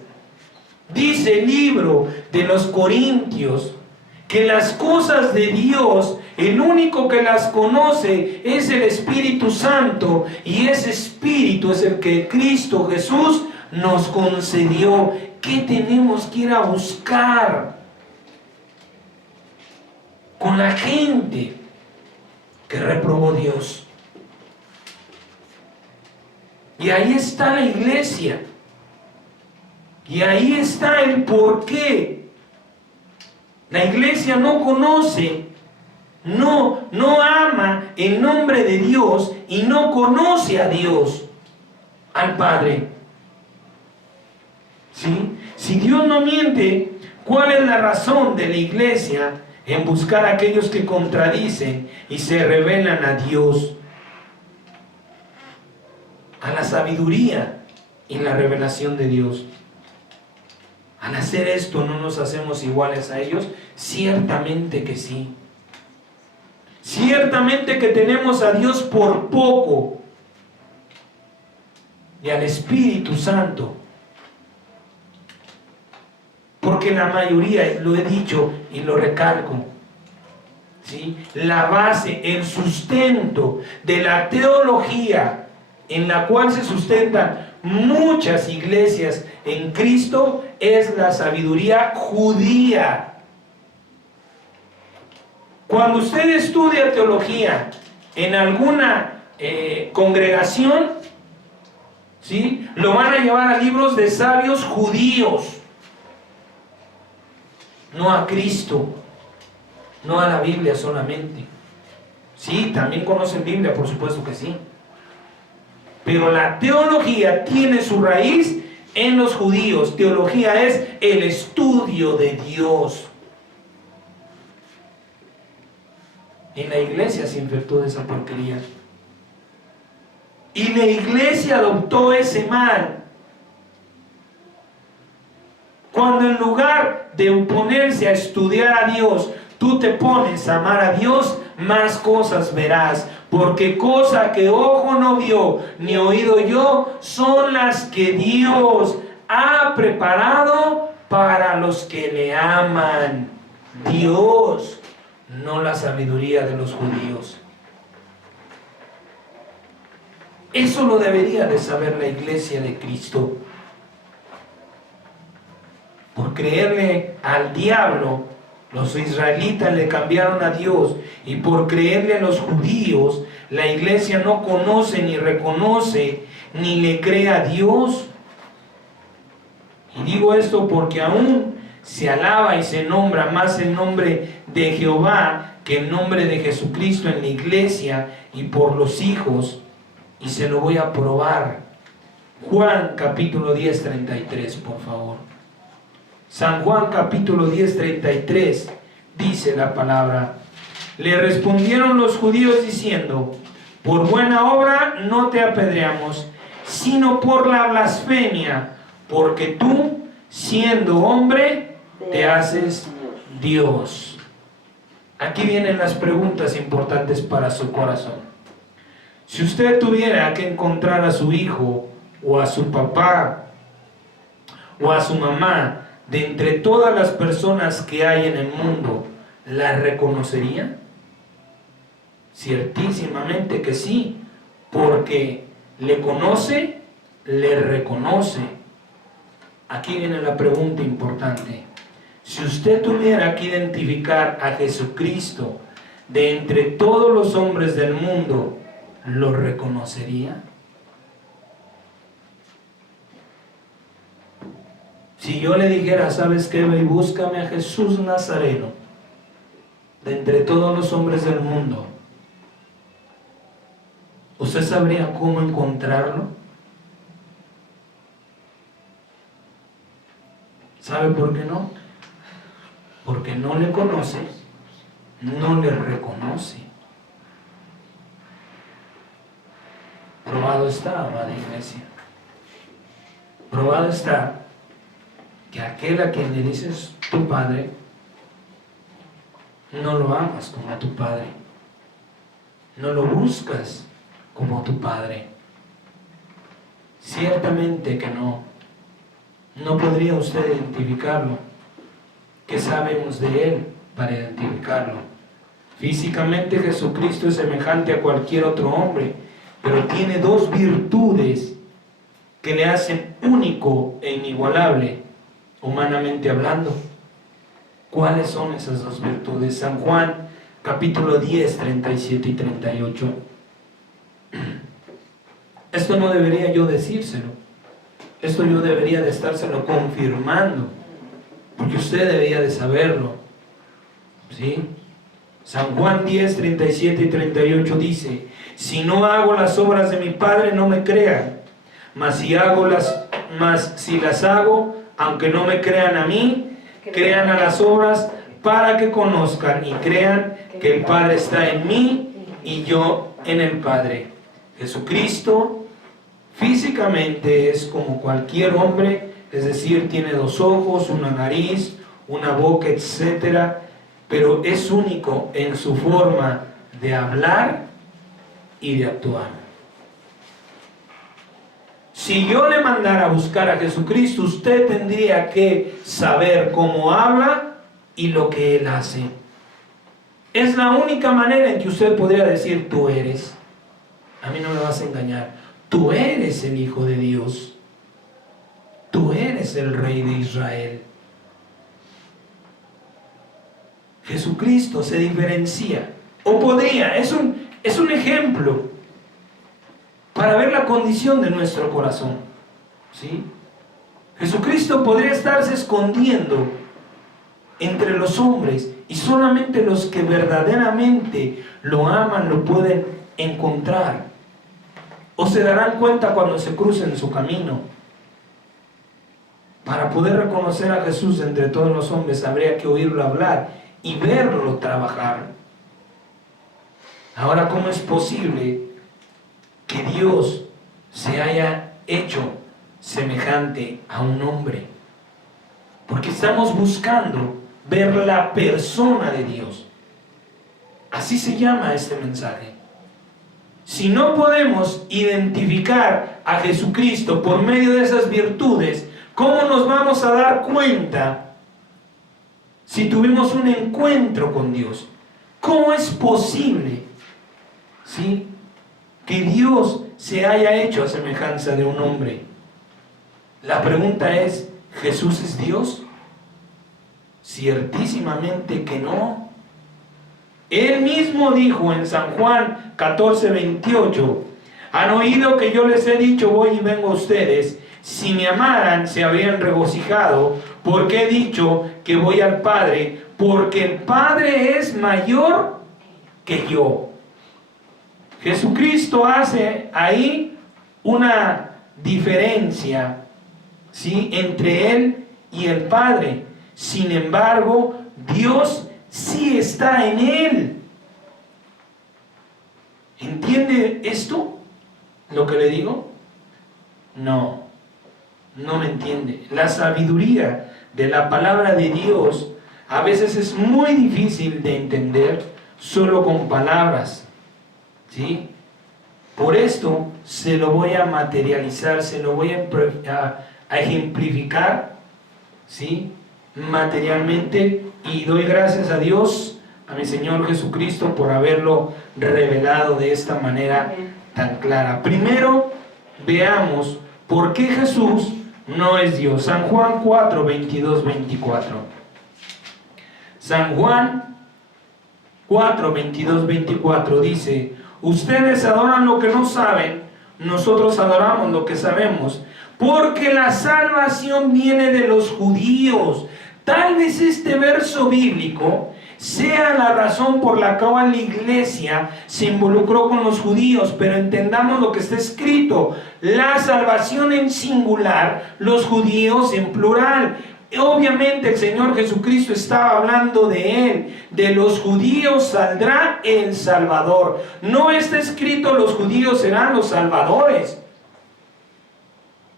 Dice el libro de los Corintios que las cosas de Dios, el único que las conoce es el Espíritu Santo, y ese Espíritu es el que Cristo Jesús nos concedió. ¿Qué tenemos que ir a buscar con la gente que reprobó Dios? Y ahí está la iglesia, y ahí está el porqué. La iglesia no conoce, no ama el nombre de Dios y no conoce a Dios, al Padre. ¿Sí? Si Dios no miente, ¿cuál es la razón de la iglesia en buscar a aquellos que contradicen y se revelan a Dios? A la sabiduría y la revelación de Dios. Al hacer esto, ¿no nos hacemos iguales a ellos? Ciertamente que sí. Ciertamente que tenemos a Dios por poco y al Espíritu Santo. Porque la mayoría, lo he dicho y lo recalco, ¿sí? La base, el sustento de la teología en la cual se sustentan muchas iglesias en Cristo es la sabiduría judía. Cuando usted estudia teología en alguna congregación, ¿sí?, lo van a llevar a libros de sabios judíos, no a Cristo, no a la Biblia solamente. Sí, también conocen Biblia, por supuesto que sí. Pero la teología tiene su raíz en los judíos. Teología es el estudio de Dios. En la iglesia se infectó de esa porquería. Y la iglesia adoptó ese mal. Cuando en lugar de ponerse a estudiar a Dios, tú te pones a amar a Dios, más cosas verás. Porque cosa que ojo no vio, ni oído yo, son las que Dios ha preparado para los que le aman. Dios, no la sabiduría de los judíos. Eso lo debería de saber la iglesia de Cristo. Por creerle al diablo, los israelitas le cambiaron a Dios, y por creerle a los judíos, la iglesia no conoce, ni reconoce, ni le cree a Dios. Y digo esto porque aún se alaba y se nombra más el nombre de Jehová que el nombre de Jesucristo en la iglesia y por los hijos, y se lo voy a probar. Juan capítulo 10, 33, por favor. San Juan capítulo 10, 33, dice la palabra: le respondieron los judíos diciendo, por buena obra no te apedreamos, sino por la blasfemia, porque tú, siendo hombre, te haces Dios. Aquí vienen las preguntas importantes para su corazón. Si usted tuviera que encontrar a su hijo o a su papá o a su mamá de entre todas las personas que hay en el mundo, ¿la reconocería? Ciertísimamente que sí, porque le conoce, le reconoce. Aquí viene la pregunta importante. Si usted tuviera que identificar a Jesucristo de entre todos los hombres del mundo, ¿lo reconocería? Si yo le dijera, ¿sabes qué? Ve y búscame a Jesús Nazareno de entre todos los hombres del mundo, ¿usted sabría cómo encontrarlo? ¿Sabe por qué no? Porque no le conoce, no le reconoce. Probado está, amada iglesia. Probado está que aquel a quien le dices tu padre, no lo amas como a tu padre. No lo buscas como tu padre. Ciertamente que no. No podría usted identificarlo. ¿Qué sabemos de él para identificarlo? Físicamente Jesucristo es semejante a cualquier otro hombre, pero tiene dos virtudes que le hacen único e inigualable, humanamente hablando. ¿Cuáles son esas dos virtudes? San Juan, capítulo 10, 37 y 38. Esto no debería yo decírselo. Esto yo debería de estárselo confirmando, porque usted debería de saberlo. ¿Sí? San Juan 10, 37 y 38 dice: si no hago las obras de mi Padre, no me crean. Mas si las hago, aunque no me crean a mí, crean a las obras, para que conozcan y crean que el Padre está en mí y yo en el Padre. Jesucristo físicamente es como cualquier hombre, es decir, tiene dos ojos, una nariz, una boca, etc. Pero es único en su forma de hablar y de actuar. Si yo le mandara a buscar a Jesucristo, usted tendría que saber cómo habla y lo que Él hace. Es la única manera en que usted podría decir: tú eres. A mí no me vas a engañar. Tú eres el Hijo de Dios. Tú eres el Rey de Israel. Jesucristo se diferencia, o podría, es un ejemplo para ver la condición de nuestro corazón. ¿Sí? Jesucristo podría estarse escondiendo entre los hombres, y solamente los que verdaderamente lo aman lo pueden encontrar, o se darán cuenta cuando se crucen su camino. Para poder reconocer a Jesús entre todos los hombres, habría que oírlo hablar y verlo trabajar. Ahora, ¿cómo es posible que Dios se haya hecho semejante a un hombre? Porque estamos buscando ver la persona de Dios. Así se llama este mensaje. Si no podemos identificar a Jesucristo por medio de esas virtudes, ¿cómo nos vamos a dar cuenta si tuvimos un encuentro con Dios? ¿Cómo es posible, ¿sí?, que Dios se haya hecho a semejanza de un hombre? La pregunta es: ¿Jesús es Dios? Ciertísimamente que no. Él mismo dijo en San Juan 14, 28: han oído que yo les he dicho, voy y vengo a ustedes. Si me amaran, se habrían regocijado, porque he dicho que voy al Padre, porque el Padre es mayor que yo. Jesucristo hace ahí una diferencia, ¿sí?, entre Él y el Padre. Sin embargo, Dios sí está en Él. ¿Entiende esto? ¿Lo que le digo? No me entiende. La sabiduría de la palabra de Dios a veces es muy difícil de entender solo con palabras, ¿sí? Por esto se lo voy a materializar, se lo voy a ejemplificar, ¿sí? Materialmente, y doy gracias a Dios, a mi Señor Jesucristo, por haberlo revelado de esta manera tan clara. Primero, veamos por qué Jesús no es Dios. San Juan 4, 22, 24. San Juan 4, 22, 24 dice: ustedes adoran lo que no saben, nosotros adoramos lo que sabemos, porque la salvación viene de los judíos. Tal vez este verso bíblico sea la razón por la cual la iglesia se involucró con los judíos, pero entendamos lo que está escrito: la salvación en singular, los judíos en plural. Obviamente el Señor Jesucristo estaba hablando de Él. De los judíos saldrá el Salvador. No está escrito los judíos serán los salvadores.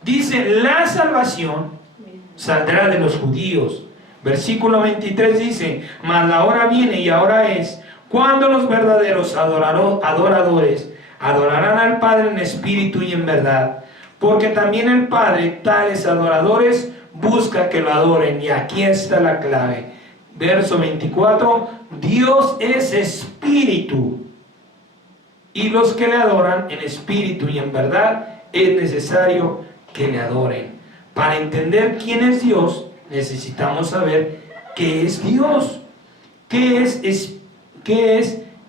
Dice la salvación saldrá de los judíos. Versículo 23 dice: mas la hora viene y ahora es, cuando los verdaderos adoradores adorarán al Padre en espíritu y en verdad, porque también el Padre tales adoradores busca que lo adoren. Y aquí está la clave. Verso 24: Dios es espíritu, y los que le adoran en espíritu y en verdad es necesario que le adoren. Para entender quién es Dios, necesitamos saber qué es Dios. ¿Qué es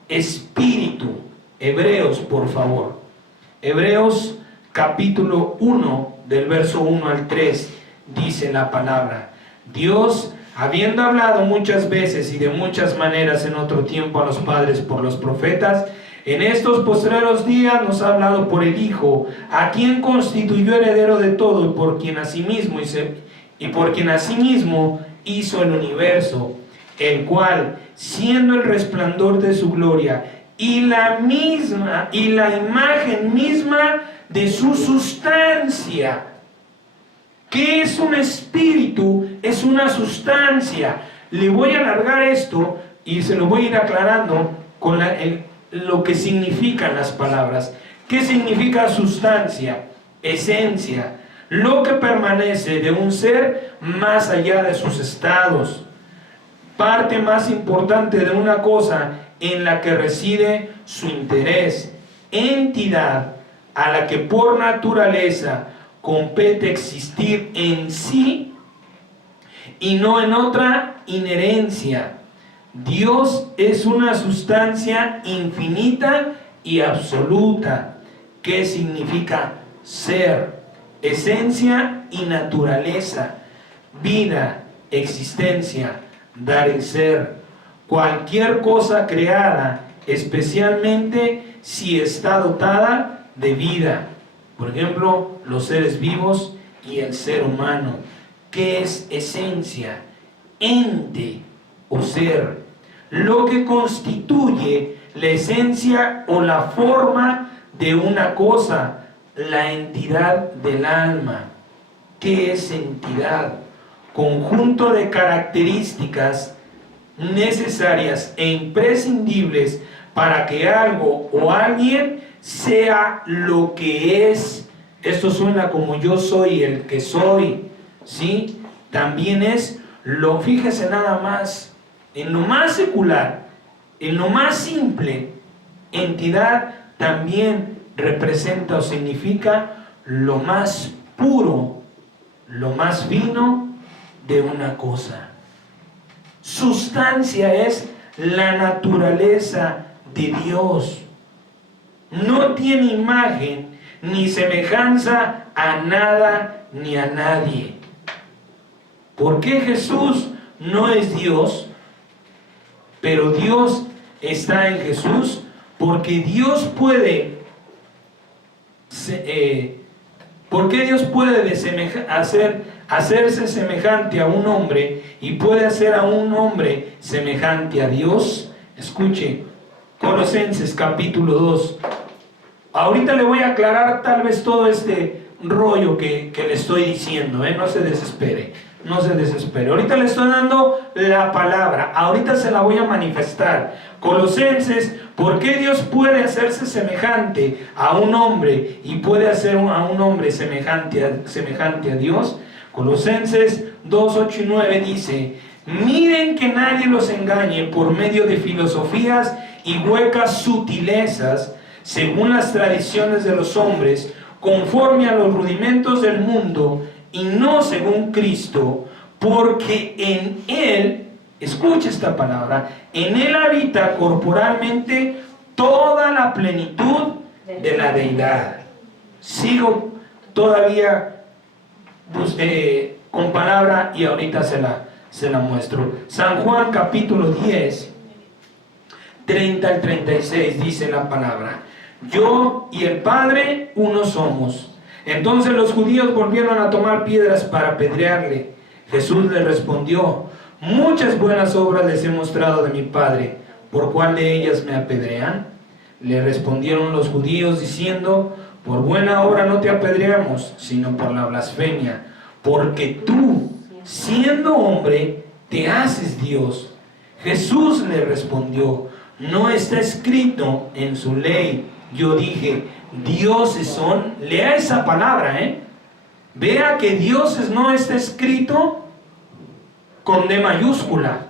espíritu? Hebreos, por favor. Hebreos capítulo 1, del verso 1 al 3, dice la palabra: Dios, habiendo hablado muchas veces y de muchas maneras en otro tiempo a los padres por los profetas, en estos postreros días nos ha hablado por el Hijo, a quien constituyó heredero de todo, y por quien asimismo hizo el universo, el cual, siendo el resplandor de su gloria y la imagen misma de su sustancia. ¿Qué es un espíritu? Es una sustancia. Le voy a alargar esto y se lo voy a ir aclarando con lo que significan las palabras. ¿Qué significa sustancia? Esencia. Lo que permanece de un ser más allá de sus estados. Parte más importante de una cosa en la que reside su interés. Entidad a la que por naturaleza compete existir en sí y no en otra inherencia. Dios es una sustancia infinita y absoluta. ¿Qué significa ser? Esencia y naturaleza, vida, existencia, dar el ser. Cualquier cosa creada, especialmente si está dotada de vida. Por ejemplo, los seres vivos y el ser humano. ¿Qué es esencia? Ente o ser. Lo que constituye la esencia o la forma de una cosa. La entidad del alma. ¿Qué es entidad? Conjunto de características necesarias e imprescindibles para que algo o alguien sea lo que es. Esto suena como yo soy el que soy, ¿sí? También es fíjese nada más, en lo más secular, en lo más simple, entidad también representa o significa lo más puro, lo más fino de una cosa. Sustancia es la naturaleza de Dios. No tiene imagen ni semejanza a nada ni a nadie. ¿Por qué Jesús no es Dios? Pero Dios está en Jesús, porque Dios puede hacerse semejante a un hombre y puede hacer a un hombre semejante a Dios. Escuche, Colosenses capítulo 2. Ahorita le voy a aclarar tal vez todo este rollo que le estoy diciendo, no se desespere. no se desespere. Ahorita le estoy dando la palabra, ahorita se la voy a manifestar. Colosenses, ¿por qué Dios puede hacerse semejante a un hombre y puede hacer a un hombre semejante a Dios? Colosenses 2, 8 y 9 dice: miren que nadie los engañe por medio de filosofías y huecas sutilezas, según las tradiciones de los hombres, conforme a los rudimentos del mundo, y no según Cristo, porque en Él, escucha esta palabra, en Él habita corporalmente toda la plenitud de la deidad. Sigo todavía con palabra y ahorita se la muestro. San Juan capítulo 10, 30 al 36 dice la palabra: yo y el Padre uno somos. Entonces los judíos volvieron a tomar piedras para apedrearle. Jesús les respondió: muchas buenas obras les he mostrado de mi Padre, ¿por cuál de ellas me apedrean? Le respondieron los judíos diciendo: por buena obra no te apedreamos, sino por la blasfemia, porque tú, siendo hombre, te haces Dios. Jesús le respondió: no está escrito en su ley, yo dije, dioses son. Lea esa palabra, vea que dioses no está escrito con D mayúscula.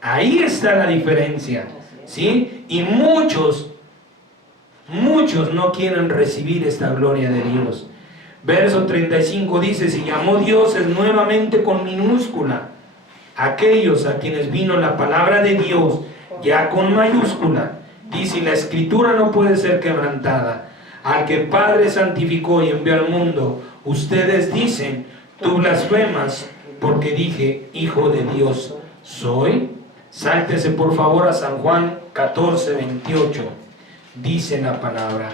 Ahí está la diferencia, ¿sí? Y muchos no quieren recibir esta gloria de Dios. Verso 35 dice: si llamó dioses nuevamente con minúscula aquellos a quienes vino la palabra de Dios ya con mayúscula, dice: la escritura no puede ser quebrantada. Al que el Padre santificó y envió al mundo, ustedes dicen: tú blasfemas, porque dije, hijo de Dios soy. Sáltese por favor a San Juan 14, 28. Dice la palabra: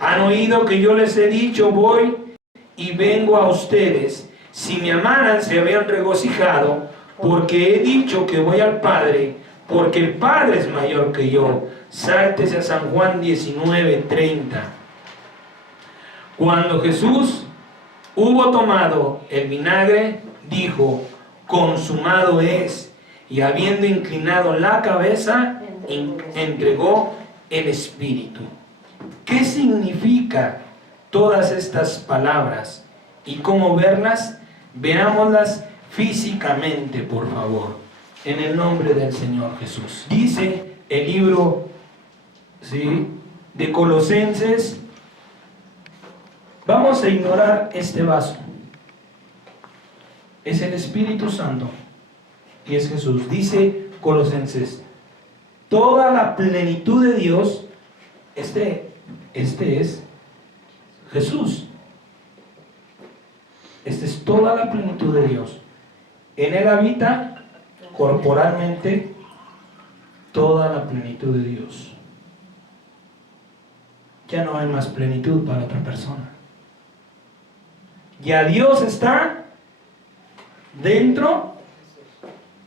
han oído que yo les he dicho, voy y vengo a ustedes. Si me amaran, se habrían regocijado, porque he dicho que voy al Padre, porque el Padre es mayor que yo. Sáltese a San Juan 19, 30. Cuando Jesús hubo tomado el vinagre, dijo: consumado es, y habiendo inclinado la cabeza, entregó el Espíritu. ¿Qué significa todas estas palabras y cómo verlas? Veámoslas físicamente, por favor, en el nombre del Señor Jesús. Dice el libro, ¿sí?, de Colosenses. Vamos a ignorar este vaso. Es el Espíritu Santo y es Jesús. Dice Colosenses: toda la plenitud de Dios, este es Jesús. Esta es toda la plenitud de Dios. En Él habita corporalmente toda la plenitud de Dios. Ya no hay más plenitud para otra persona. Ya Dios está dentro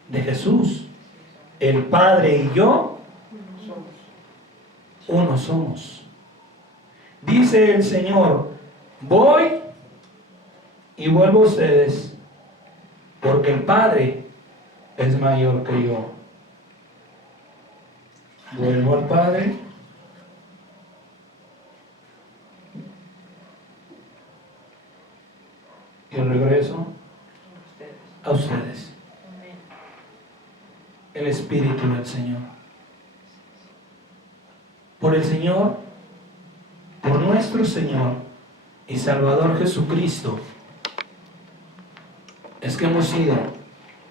de Jesús. El Padre y yo, uno somos. Dice el Señor: voy y vuelvo a ustedes, porque el Padre es mayor que yo. Vuelvo al Padre y regreso a ustedes. El Espíritu del Señor. Por el Señor, por nuestro Señor y Salvador Jesucristo, es que hemos sido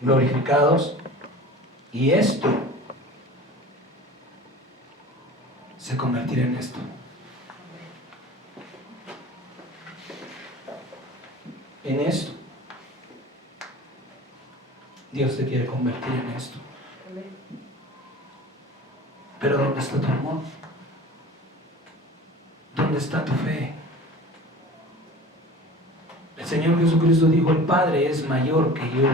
glorificados, y esto se convertirá en esto. En esto. Dios te quiere convertir en esto. Pero ¿dónde está tu amor? ¿Dónde está tu fe? El Señor Jesucristo dijo: el Padre es mayor que yo.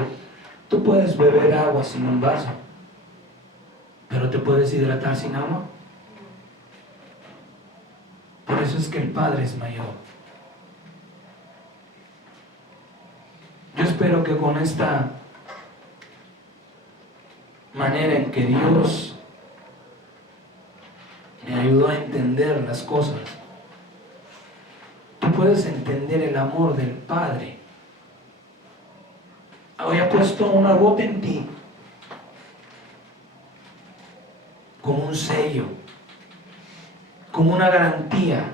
Tú puedes beber agua sin un vaso, pero ¿te puedes hidratar sin agua? Por eso es que el Padre es mayor. Yo espero que con esta manera en que Dios me ayudó a entender las cosas. Tú puedes entender el amor del Padre. Hoy ha puesto una gota en ti como un sello, como una garantía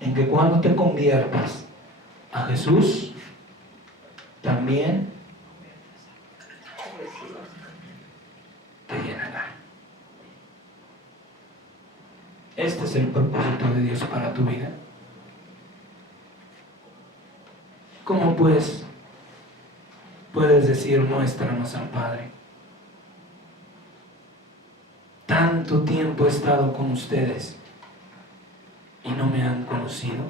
en que cuando te conviertas a Jesús, también te llenará. Este es el propósito de Dios para tu vida. ¿Cómo pues puedes decir muéstranos al Padre? Tanto tiempo he estado con ustedes y no me han conocido.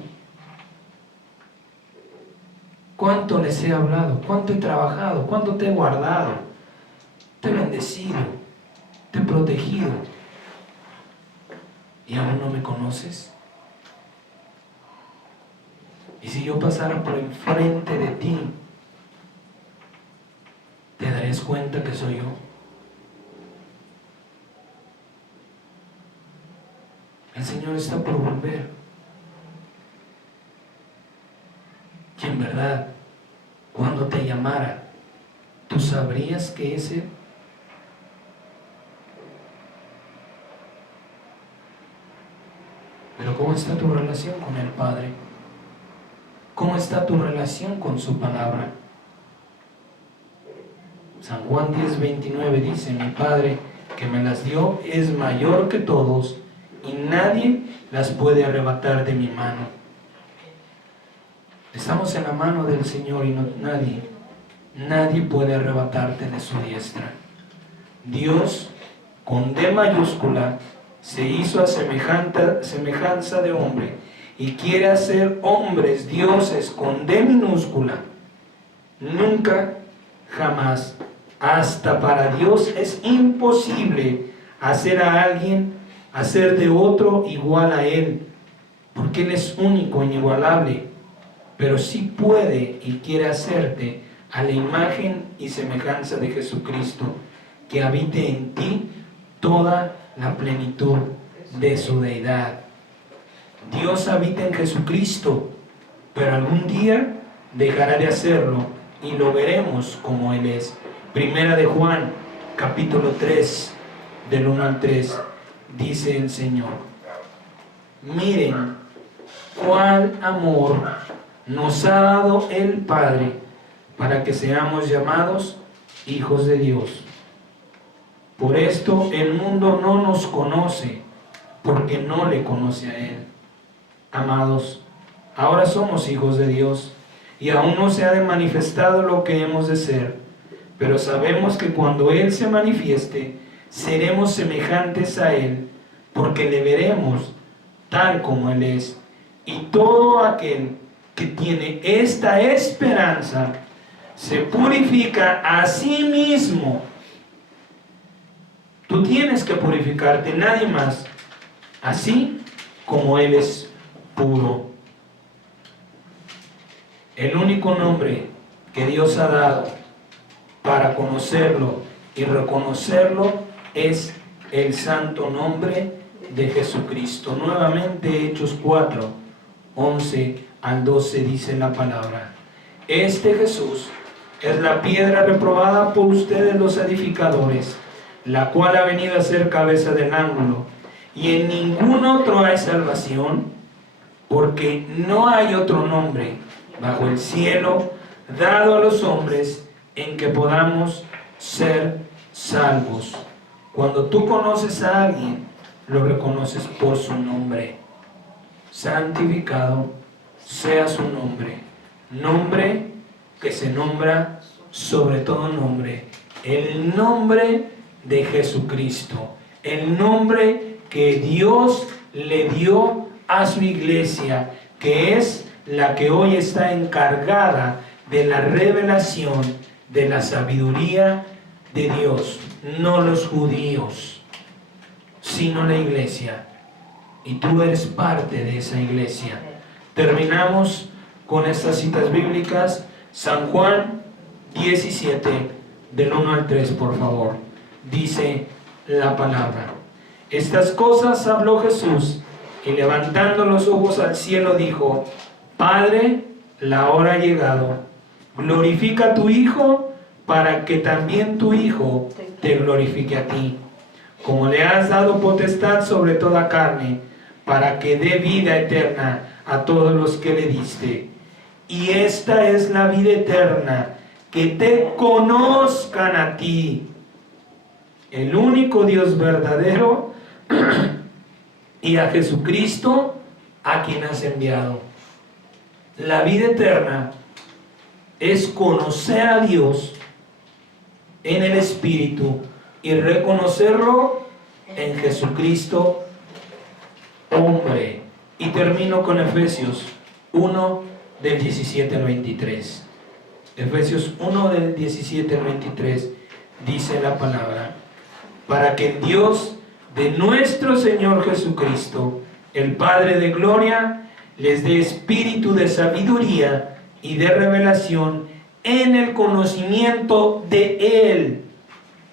¿Cuánto les he hablado? ¿Cuánto he trabajado? ¿Cuánto te he guardado? Te he bendecido, te he protegido. ¿Y aún no me conoces? Y si yo pasara por enfrente de ti, ¿te darías cuenta que soy yo? El Señor está por volver. Y en verdad, cuando te llamara, ¿tú sabrías que es Él? Pero ¿cómo está tu relación con el Padre? ¿Cómo está tu relación con su palabra? San Juan 10:29 dice: mi Padre que me las dio es mayor que todos y nadie las puede arrebatar de mi mano. Estamos en la mano del Señor y nadie puede arrebatarte de su diestra. Dios, con D mayúscula, se hizo a semejanza de hombre y quiere hacer hombres dioses con D minúscula. Nunca, jamás, hasta para Dios es imposible hacer a alguien, hacer de otro igual a Él, porque Él es único, inigualable, pero sí puede y quiere hacerte a la imagen y semejanza de Jesucristo, que habite en ti toda la plenitud de su deidad. Dios habita en Jesucristo, pero algún día dejará de hacerlo y lo veremos como Él es. Primera de Juan, capítulo 3, del 1 al 3, dice el Señor: miren cuál amor nos ha dado el Padre para que seamos llamados hijos de Dios. Por esto el mundo no nos conoce, porque no le conoce a Él. Amados, ahora somos hijos de Dios, y aún no se ha de manifestado lo que hemos de ser, pero sabemos que cuando Él se manifieste, seremos semejantes a Él, porque le veremos tal como Él es. Y todo aquel que tiene esta esperanza se purifica a sí mismo. Tú tienes que purificarte, nadie más, así como Él es puro. El único nombre que Dios ha dado para conocerlo y reconocerlo es el santo nombre de Jesucristo. Nuevamente, Hechos 4, 11 al 12 dice la palabra: este Jesús es la piedra reprobada por ustedes los edificadores, la cual ha venido a ser cabeza del ángulo, y en ningún otro hay salvación, porque no hay otro nombre bajo el cielo dado a los hombres en que podamos ser salvos. Cuando tú conoces a alguien, lo reconoces por su nombre. Santificado sea su nombre, nombre que se nombra sobre todo nombre, el nombre de Jesucristo, el nombre que Dios le dio a su iglesia, que es la que hoy está encargada de la revelación de la sabiduría de Dios, no los judíos, sino la iglesia. Y tú eres parte de esa iglesia. Terminamos con estas citas bíblicas. San Juan 17, del 1 al 3, por favor. dice la palabra. Estas cosas habló Jesús, y levantando los ojos al cielo dijo: Padre, la hora ha llegado. Glorifica a tu Hijo, para que también tu Hijo te glorifique a ti, como le has dado potestad sobre toda carne, para que dé vida eterna a todos los que le diste. Y esta es la vida eterna, que te conozcan a ti, el único Dios verdadero, y a Jesucristo, a quien has enviado. La vida eterna es conocer a Dios en el Espíritu y reconocerlo en Jesucristo, hombre. Y termino con Efesios 1, del 17 al 23. Efesios 1, del 17 al 23, dice la palabra: para que el Dios de nuestro Señor Jesucristo, el Padre de gloria, les dé espíritu de sabiduría y de revelación en el conocimiento de Él,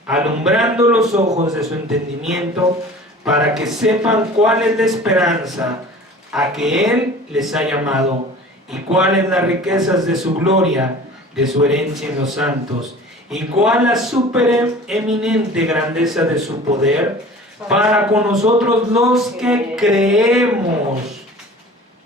alumbrando los ojos de su entendimiento, para que sepan cuál es la esperanza a que Él les ha llamado, y cuáles las riquezas de su gloria, de su herencia en los santos, y cuál la supereminente grandeza de su poder para con nosotros los que creemos,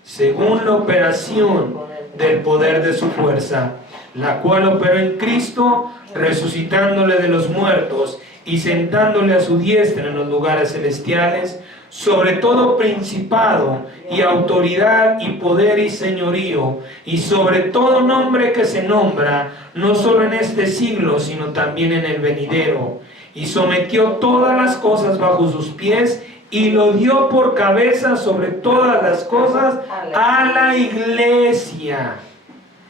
según la operación del poder de su fuerza, la cual operó en Cristo, resucitándole de los muertos y sentándole a su diestra en los lugares celestiales, sobre todo principado y autoridad y poder y señorío, y sobre todo nombre que se nombra, no solo en este siglo, sino también en el venidero. Y sometió todas las cosas bajo sus pies, y lo dio por cabeza sobre todas las cosas a la iglesia,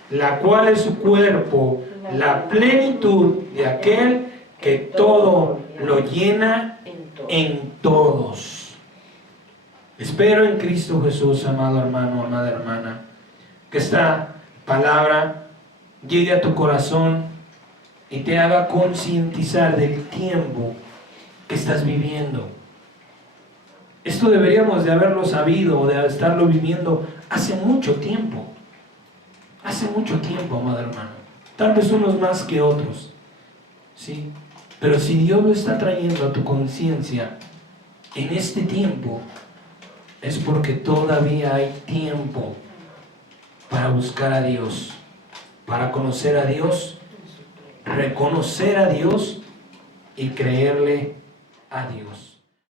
la cual es su cuerpo, la plenitud de aquel que todo lo llena en todos. Espero en Cristo Jesús, amado hermano, amada hermana, que esta palabra llegue a tu corazón y te haga concientizar del tiempo que estás viviendo. Esto deberíamos de haberlo sabido o de estarlo viviendo hace mucho tiempo. Hace mucho tiempo, amado hermano. Tal vez unos más que otros, ¿sí? Pero si Dios lo está trayendo a tu conciencia en este tiempo, es porque todavía hay tiempo para buscar a Dios, para conocer a Dios, reconocer a Dios y creerle a Dios.